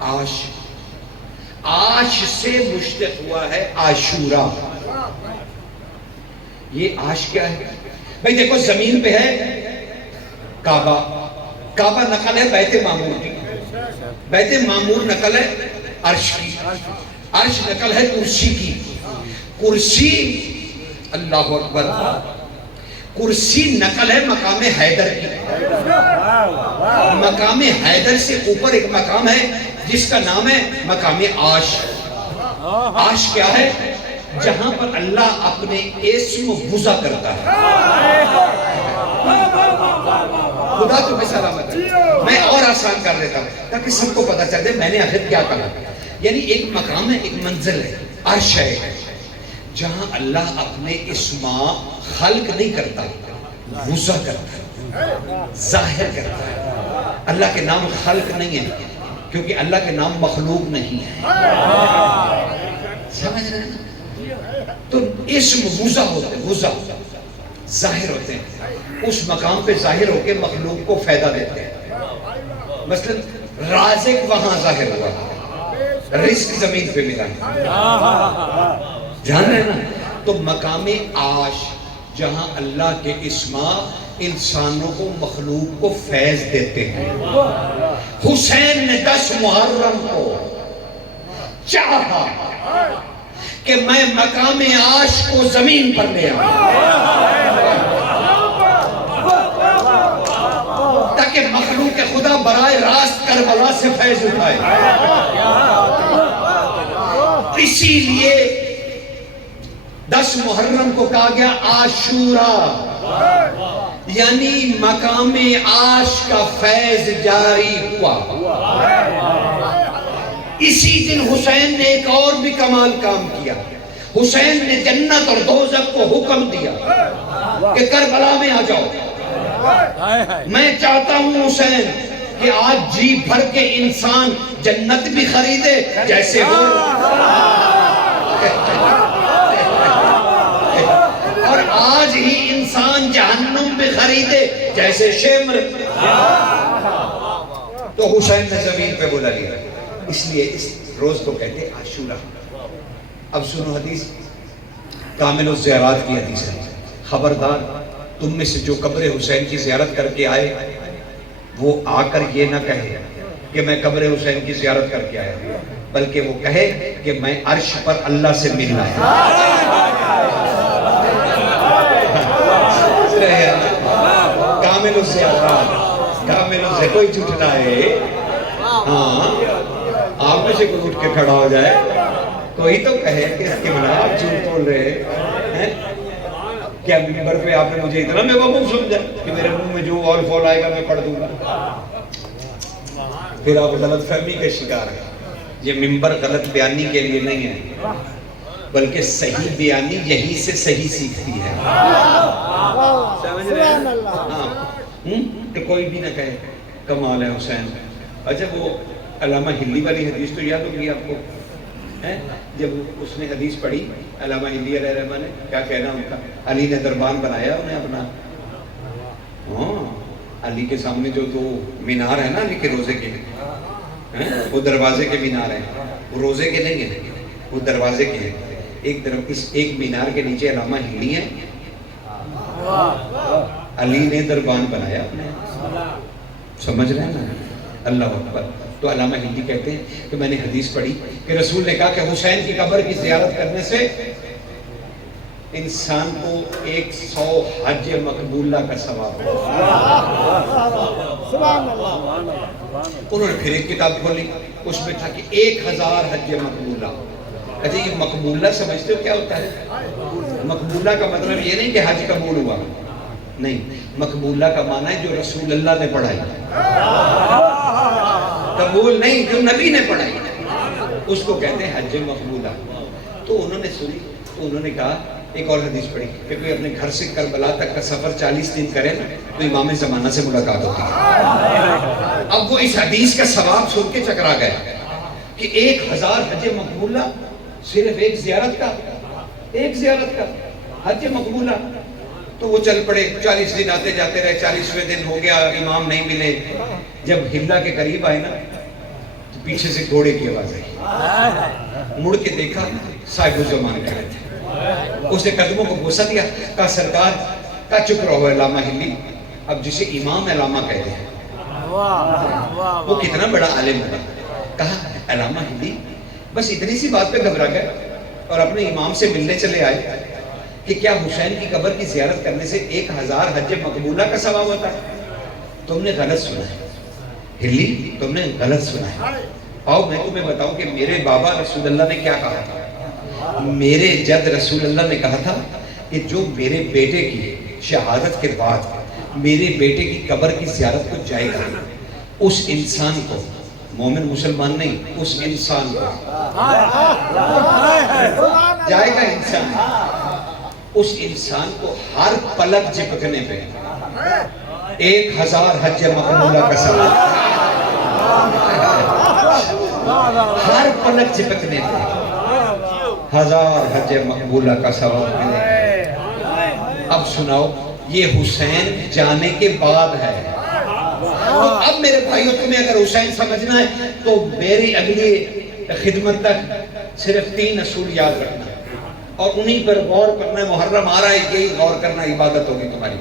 عاش، عاش سے مشتق ہوا ہے عاشورہ. یہ عاش کیا ہے بھئی؟ دیکھو زمین پہ ہے کعبہ، کعبہ نقل ہے بیت معمور کی، بیت معمور نقل ہے عرش کی، عرش نقل ہے کرسی کی، کرسی اللہ اکبر، کرسی نقل ہے مقام حیدر کی. مقام حیدر سے اوپر ایک مقام ہے جس کا نام ہے مقام عاش. عاش کیا ہے؟ جہاں پر اللہ اپنے اسم وضع کرتا ہے. خدا تمہیں سلامت ہے. میں اور آسان کر دیتا ہوں تاکہ سب کو پتا چل جائے میں نے آخر کیا کہا. یعنی ایک مقام ہے، ایک منزل ہے، عرش ہے، جہاں اللہ اپنے اسماء خلق نہیں کرتا، وضع کرتا ہے، ظاہر کرتا ہے. اللہ کے نام خلق نہیں ہے کیونکہ اللہ کے نام مخلوق نہیں ہے. سمجھ رہے ہیں؟ تو اسم وضع ہوتے ہیں، وضع ظاہر ہوتے ہیں، اس مقام پہ ظاہر ہو کے مخلوق کو فائدہ دیتے ہیں. مثلا رازق وہاں ظاہر ہوا، رزق زمین پہ ملا. جان رہے نا؟ تو مقام عاش جہاں اللہ کے اسماء انسانوں کو، مخلوق کو فیض دیتے ہیں. حسین نے 10 محرم کو چاہا کہ میں مقام عاش کو زمین پر لے آؤں تاکہ مخلوق خدا براہ راست کربلا سے فیض اٹھائے. اسی لیے 10 محرم کو کہا گیا عاشورہ، یعنی مقام عاش کا فیض جاری ہوا. اسی دن حسین نے ایک اور بھی کمال کام کیا. حسین نے جنت اور دوزخ کو حکم دیا کہ کربلا میں آ جاؤ. میں چاہتا ہوں حسین کہ آج جی بھر کے انسان جنت بھی خریدے جیسے وہ آج ہی انسان جہنم پہ خریدے جیسے شمر. تو حسین نے زمین پہ بولا لیا. اس لیے اس روز کو کہتے ہیں عاشورہ. اب سنو حدیث, کامل الزیارات کی حدیث ہے. خبردار تم میں سے جو قبر حسین کی زیارت کر کے آئے وہ آ کر یہ نہ کہے کہ میں قبر حسین کی زیارت کر کے آیا, بلکہ وہ کہے کہ میں عرش پر اللہ سے ملنا ہے. کامل الزیارات, کامل الزیارات, کوئی جھوٹ نہ ہے. ہاں آپ میں سے کوئی اٹھ کے کھڑا ہو جائے, کوئی تو کہے کہ اس کی بنا آپ جھوٹ بول رہے ہیں. کیا منبر پہ آپ نے مجھے اتنا میں بیوقوف سمجھا کہ میرے منہ میں جو آل فال آئے گا میں پڑھ دوں گا؟ پھر آپ غلط فہمی کے شکار ہیں. یہ منبر غلط بیانی کے لیے نہیں ہے, بلکہ صحیح بیانی یہی سے صحیح سیکھتی ہے. کہ کوئی بھی نہ کہے کمال ہے حسین. اچھا وہ علامہ ہلی والی حدیث تو یاد ہوگی آپ کو, جب اس نے حدیث پڑھی علامہ ہلی علیہ الرحمہ نے, کیا کہنا ان کا, علی نے دربان بنایا انہیں اپنا. علی کے سامنے جو دو مینار ہے نا علی کے روزے کے, وہ دروازے کے مینار ہیں, وہ روزے کے نہیں ہیں, وہ دروازے کے ہیں. ایک مینار کے نیچے علامہ ہلی ہے, علی نے دربان بنایا اپنے. سمجھ رہے ہیں نا, اللہ اکبر. تو علامہ ہندی کہتے ہیں کہ میں نے حدیث پڑھی کہ رسول نے کہا کہ حسین کی قبر کی زیارت کرنے سے انسان کو 100 حج مقبولہ کا ثواب ہے. انہوں نے پھر ایک کتاب کھولی, اس میں تھا کہ 1000 حج مقبولہ. اچھا یہ مقبولہ سمجھتے ہو کیا ہوتا ہے؟ مقبولہ کا مطلب یہ نہیں کہ حج قبول ہوا, نہیں, مقبولہ کا معنی ہے جو رسول اللہ نے پڑھائی, قبول نہیں جو نبی نے پڑھائی, اس کو کہتے ہیں حج مقبولہ. تو انہوں نے سنی, تو انہوں نے کہا ایک اور حدیث پڑھی کہ کوئی اپنے گھر سے کربلا تک کا سفر 40 دن کرے نا تو امام زمانہ سے ملاقات ہوتی ہے. اب وہ اس حدیث کا ثواب سن کے چکرا گیا کہ 1000 حج مقبولہ صرف ایک زیارت کا حج مقبولہ. تو وہ چل پڑے, 40 دن آتے جاتے رہے, 40ویں دن ہو گیا, امام نہیں ملے. جب ہلا کے قریب آئے نا تو پیچھے سے گھوڑے کی آواز آئی, مڑ کے دیکھا صاحب الزمان کھڑے تھے. اس نے قدموں کو بوسہ دیا, کہا سرکار کا چپ رہو علامہ ہلی, اب جسے امام علامہ کہتے ہیں, وہ کتنا بڑا عالم ہے. کہا علامہ ہلی بس اتنی سی بات پہ گھبرا گئے اور اپنے امام سے ملنے چلے آئے کہ کیا حسین کی قبر کی زیارت کرنے سے 1000 حج مقبولہ کا ثواب ہوتا ہے؟ تم نے غلط سنا ہے ہلی, تم نے غلط سنا ہے. آؤ میں تمہیں بتاؤں کہ میرے بابا رسول اللہ نے کیا کہا تھا. میرے جد رسول اللہ نے کہا تھا کہ جو میرے بیٹے کی شہادت کے بعد میرے بیٹے کی قبر کی زیارت کو جائے گا, اس انسان کو, مومن مسلمان نہیں, اس انسان کو جائے گا انسان, اس انسان کو ہر پلک جھپکنے پہ 1000 حج مقبولہ کا ثواب, ہر پلک جھپکنے پہ 1000 حج مقبولہ کا ثواب ملے. اب سناؤ, یہ حسین جانے کے بعد ہے. اب میرے بھائیوں تمہیں اگر حسین سمجھنا ہے تو میری اگلی خدمت تک صرف 3 اصول یاد رکھنا اور انہیں پر غور کرنا ہے. محرم آ رہا ہے, یہی غور کرنا عبادت ہوگی تمہاری.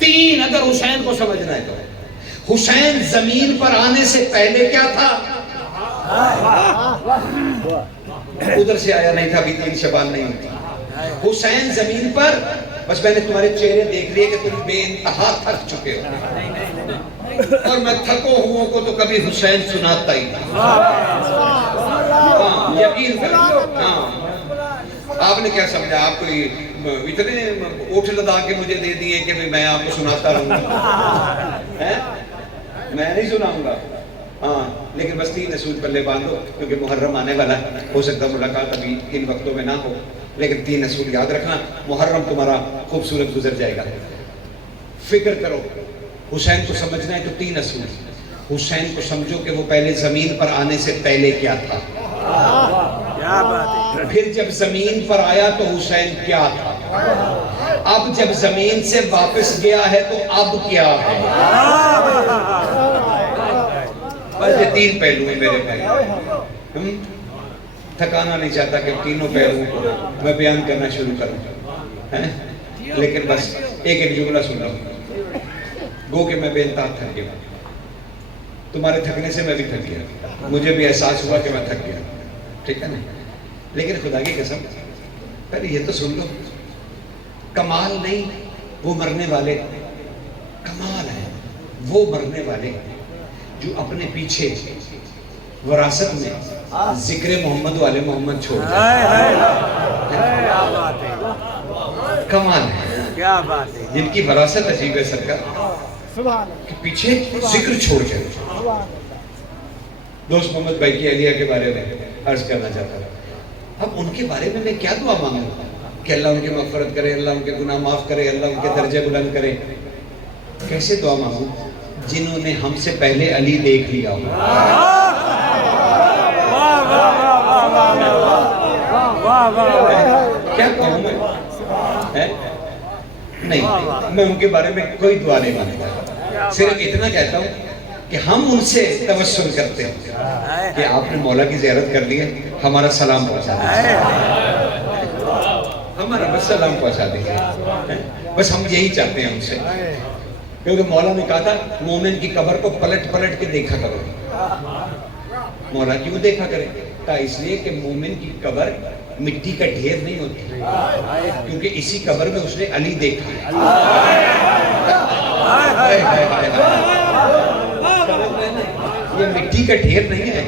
3 اگر حسین کو سمجھنا ہے تو حسین زمین پر آنے سے پہلے کیا تھا؟ ادھر سے آیا نہیں تھا, ابھی 3 شبان نہیں ہوتی. حسین زمین پر, بس میں نے تمہارے چہرے دیکھ لیے کہ تم بے انتہا تھک چکے ہو, اور میں تھکو ہوں کو تو کبھی حسین سناتا ہی نہیں. یقین کریں. آپ نے کیا سمجھا, آپ کوئی اتنے اوٹھ لدا کے مجھے دے دیے کہ میں آپ کو سناتا رہوں گا؟ میں نہیں سناؤں گا. ہاں لیکن بس 3 اصول پلے باندھو, کیونکہ محرم آنے والا ہے, ہو سکتا ملاقات ابھی ان وقتوں میں نہ ہو, لیکن 3 اصول یاد رکھنا. محرم تمہارا خوبصورت گزر جائے گا. فکر کرو, حسین کو سمجھنا ہے تو 3 اصول. حسین کو سمجھو کہ وہ پہلے زمین پر آنے سے پہلے کیا تھا, پھر جب زمین پر آیا تو حسین کیا تھا. اب جب زمین سے واپس گیا ہے تو اب کیا ہے؟ بس یہ تین پہلو ہیں میرے بھائی. تھکانا نہیں چاہتا کہ تینوں پہلو کو میں بیان کرنا شروع کروں، لیکن بس ایک ایک جملہ سن رہا ہوں. گو کہ میں بے انتہا تھک گیا. تمہارے تھکنے سے میں بھی تھک گیا، مجھے بھی احساس ہوا کہ میں تھک گیا، ٹھیک ہے نا. لیکن خدا کی قسم پہلے یہ تو سن لو، کمال نہیں وہ مرنے والے، کمال ہے وہ مرنے والے جو اپنے پیچھے وراثت میں ذکر محمد والے محمد چھوڑ جائے. کمال ہے، کیا بات ہے. جن کی وراثت عجیب ہے سرکار کہ پیچھے ذکر چھوڑ جائے. دوست محمد بھائی کی اہلیہ کے بارے میں عرض کرنا چاہتا ہوں. اب ان کے بارے میں کیا دعا مانگوں کہ اللہ ان کی مغفرت کرے، اللہ ان کے گناہ معاف کرے، اللہ ان کے درجے بلند کرے. کیسے دعا مانگوں جنہوں نے ہم سے پہلے علی دیکھ لیا ہو. کیا کہوں میں؟ نہیں، میں ان کے بارے میں کوئی دعا نہیں مانگتا، صرف اتنا کہتا ہوں کہ ہم ان سے توسل کرتے ہیں کہ آپ نے مولا کی زیارت کر لی ہے، ہمارا سلام پہنچا دیں، ہمارا بس سلام پہنچا دیں. بس ہم یہی چاہتے ہیں ان سے، کیونکہ مولا نے کہا تھا مومن کی قبر کو پلٹ پلٹ کے دیکھا کرو. مولا کیوں دیکھا کرے؟ کہا اس لیے کہ مومن کی قبر مٹی کا ڈھیر نہیں ہوتی، کیونکہ اسی قبر میں اس نے علی دیکھا ہے. یہ مٹی کا ڈھیر نہیں ہے،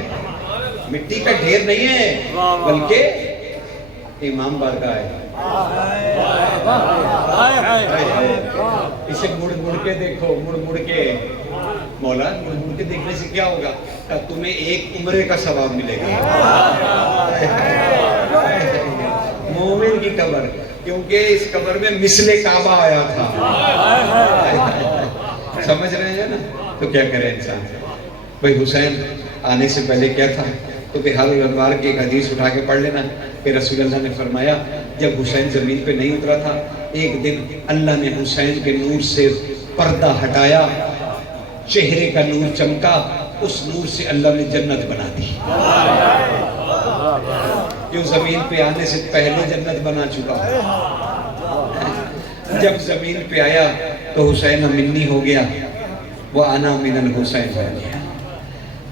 مٹی کا ڈھیر نہیں ہے، بلکہ امام بارگاہ ہے. اسے مڑ مڑ کے دیکھو، مڑ مڑ کے. مولا مڑ مڑ کے دیکھنے سے کیا ہوگا؟ کہ تمہیں ایک عمرے کا ثواب ملے گا. مومن کی قبر، کیونکہ اس قبر میں مثل کعبہ آیا تھا. سمجھ رہے ہیں نا؟ تو کیا کرے انسان. بھائی حسین آنے سے پہلے کیا تھا؟ تو بحال الانوار کی ایک حدیث اٹھا کے پڑھ لینا کہ رسول اللہ نے فرمایا جب حسین زمین پہ نہیں اترا تھا، ایک دن اللہ نے حسین کے نور سے پردہ ہٹایا، چہرے کا نور چمکا، اس نور سے اللہ نے جنت بنا دی. جو زمین پہ آنے سے پہلے جنت بنا چکا ہے. جب زمین پہ آیا تو حسین منی ہو گیا، وہ آنا من الحسین ہو گیا.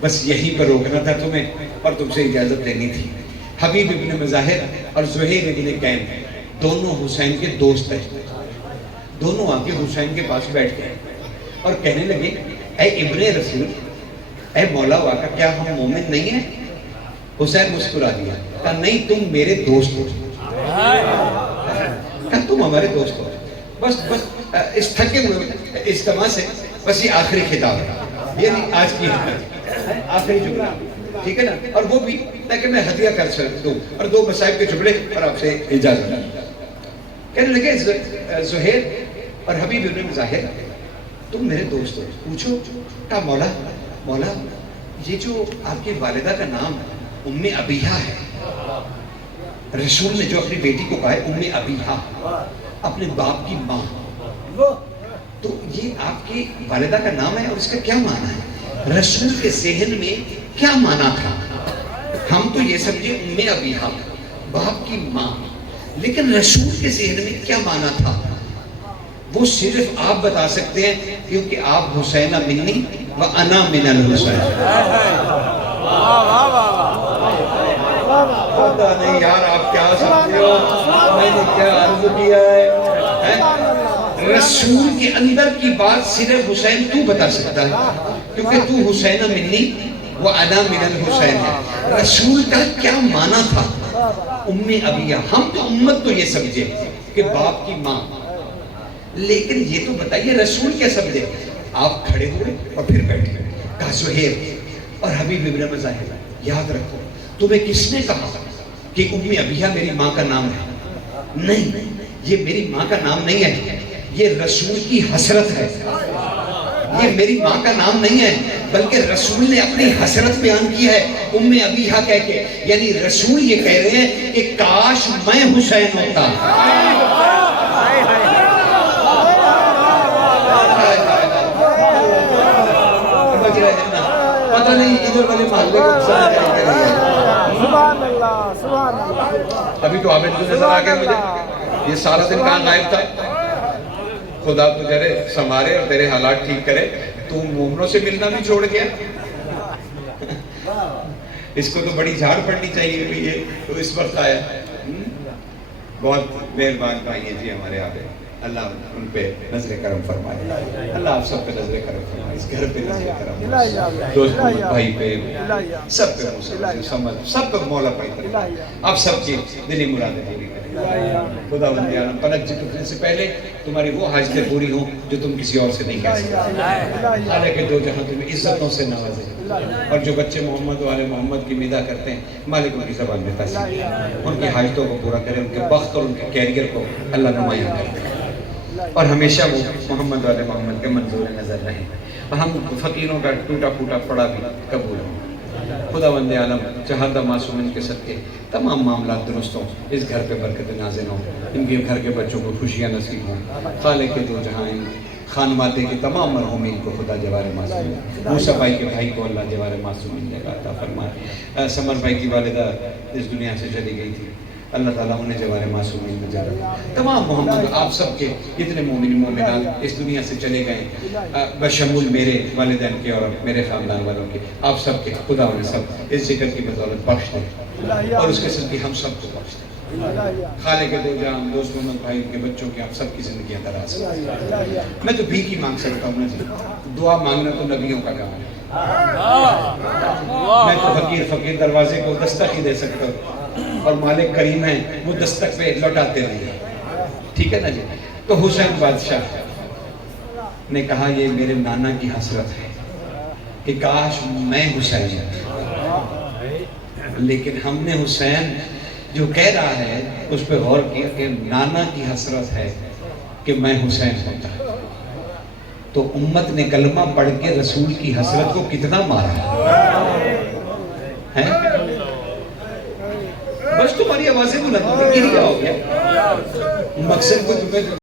بس یہی پر روکنا تھا تمہیں اور تم سے اجازت لینی تھی. حبیب ابن مظاہر اور زہیر ابن کین دونوں حسین کے دوست ہیں. دونوں آ کے حسین کے پاس بیٹھ گئے اور کہنے لگے اے ابن رسول، اے مولا واقع کیا ہم مومن نہیں ہیں؟ حسین مسکرا دیا، کہا نہیں تم میرے دوست ہو. کہا تم ہمارے دوست ہو. بس اس تھکے ہوئے اجتماع سے بس یہ آخری خطاب ہے، یہ نہیں آج کی آخری جملہ، ٹھیک ہے نا؟ اور وہ بھی تاکہ میں ہدیہ کر سکتا ہوں اور دو مصائب کے جملے اور آپ سے اجازت. کہنے لگے زہیر اور حبیب ابن مظاہر تم میرے دوست ہو، پوچھو. کہا مولا یہ جو آپ کی والدہ کا نام ام ابیہا ہے، رسول نے جو اپنی بیٹی کو کہا ہے ام ابیہا، اپنے باپ کی ماں، تو یہ آپ کی والدہ کا نام ہے اور اس کا کیا معنی ہے؟ رسول کے ذہن میں کیا معنی تھا؟ ہم تو یہ سمجھے ام ابیہا باپ کی ماں، لیکن رسول کے ذہن میں کیا معنی تھا وہ صرف آپ بتا سکتے ہیں، کیونکہ آپ حسین منی و انا من الحسین. پتہ نہیں یار آپ کیا سمجھتے ہو، میں نے کیا عرض کیا ہے. رسول کے اندر کی بات صرف حسین تو بتا سکتا ہے، کیونکہ تو حسین منی و انا من الحسین ہے. رسول کا کیا معنی تھا ام ابیہ؟ ہم تو امت تو یہ سمجھے کہ باپ کی ماں، لیکن یہ تو بتائیے رسول کیا سمجھے؟ آپ کھڑے ہوئے اور پھر بیٹھے. کہا زہیر اور حبیب ابن مظاہر یاد رکھو تمہیں کس نے کہا کہ ام ابیہ میری ماں کا نام ہے؟ نہیں، یہ میری ماں کا نام نہیں ہے، یہ رسول کی حسرت ہے. یہ میری ماں کا نام نہیں ہے، بلکہ رسول نے اپنی حسرت بیان کی ہے ام ابیہا کہہ کے. یعنی رسول یہ کہہ رہے ہیں کہ کاش میں حسین ہوتا. ادھر والے محلے کو پسند کرتے رہے. سبحان اللہ سبحان اللہ. ابھی تو عابد کو نظر آ گیا مجھے. یہ سارا دن کہاں غائب تھا. خدا تجھے سنوارے اور تیرے حالات ٹھیک کرے. تو مومنوں سے ملنا بھی چھوڑ گیا. اس کو تو بڑی جھاڑ پڑنی چاہیے بھی. یہ تو اس وقت آیا. بہت مہربان بھائی ہیں جی ہمارے آگے. اللہ ان پہ نظر کرم فرمائے. اللہ آپ سب پہ نظر کرم فرمائے. اس گھر پہ نظر کرم فرمائے. دوست بھائی پہ سب پہ سب پہ مولا پائی. آپ سب کی دلی مرادیں پوری کریں. خدا بندی عالم پلک جھٹکنے سے پہلے تمہاری وہ حاجتیں پوری ہوں جو تم کسی اور سے نہیں کہہ سکتے. حالانکہ دو جہاں تمہیں عزتوں سے نوازے. اور جو بچے محمد والے محمد کی مدح کرتے ہیں مالک ان کی زبان میں تاثیر. ان کی حاجتوں کو پورا کرے. ان کے بخت اور ان کے کیریئر کو اللہ نمایاں کرے. اور ہمیشہ وہ محمد والے محمد کے منظور نظر رہیں. اور ہم فقیروں کا ٹوٹا پھوٹا پڑا بھی قبول ہوں. خدا بند عالم چہردہ معصومین کے صدقے تمام معاملات درست ہوں. اس گھر پہ برکت نازل ہوں. ان کے گھر کے بچوں کو خوشیاں نصیب ہوں. خالق کے دو جہاں خانوادے کے تمام مرحومین کو خدا جوار معصومین. موسیٰ بھائی کے بھائی کو اللہ جوار معصومین جگہ عطا فرمائے. سمر بھائی کی والدہ اس دنیا سے چلی گئی تھی. اللہ تعالیٰ انہیں جوار معصومین میں جگہ. تمام محمد آپ سب کے جتنے مومن مومنات اس دنیا سے چلے گئے بشمول میرے والدین کے اور میرے خاندان والوں کے آپ سب کے خدا انہیں سب اس ذکر کی بدولت بخش دے اور اس کے صدقے ہم سب کو بخش دے. خالق کے دو جان دوست محمد بھائی کے بچوں کے آپ سب کی زندگیاں دراز. میں تو بھیک ہی مانگ سکتا ہوں نا. دعا مانگنا تو نبیوں کا کام ہے. میں تو فقیر دروازے کو دستک ہی دے سکتا ہوں اور مالک کریم ہے وہ دستک پہ لوٹاتے نہیں. ٹھیک ہے نا جی. تو حسین بادشاہ نے کہا یہ میرے نانا کی حسرت ہے کہ کاش میں حسین ہوں. لیکن ہم نے حسین جو کہہ رہا ہے اس پہ غور کیا کہ نانا کی حسرت ہے کہ میں حسین ہوتا. تو امت نے کلمہ پڑھ کے رسول کی حسرت کو کتنا مارا ہے. بس تمہاری آوازیں بلند ہو گیا. مقصد کو تمہیں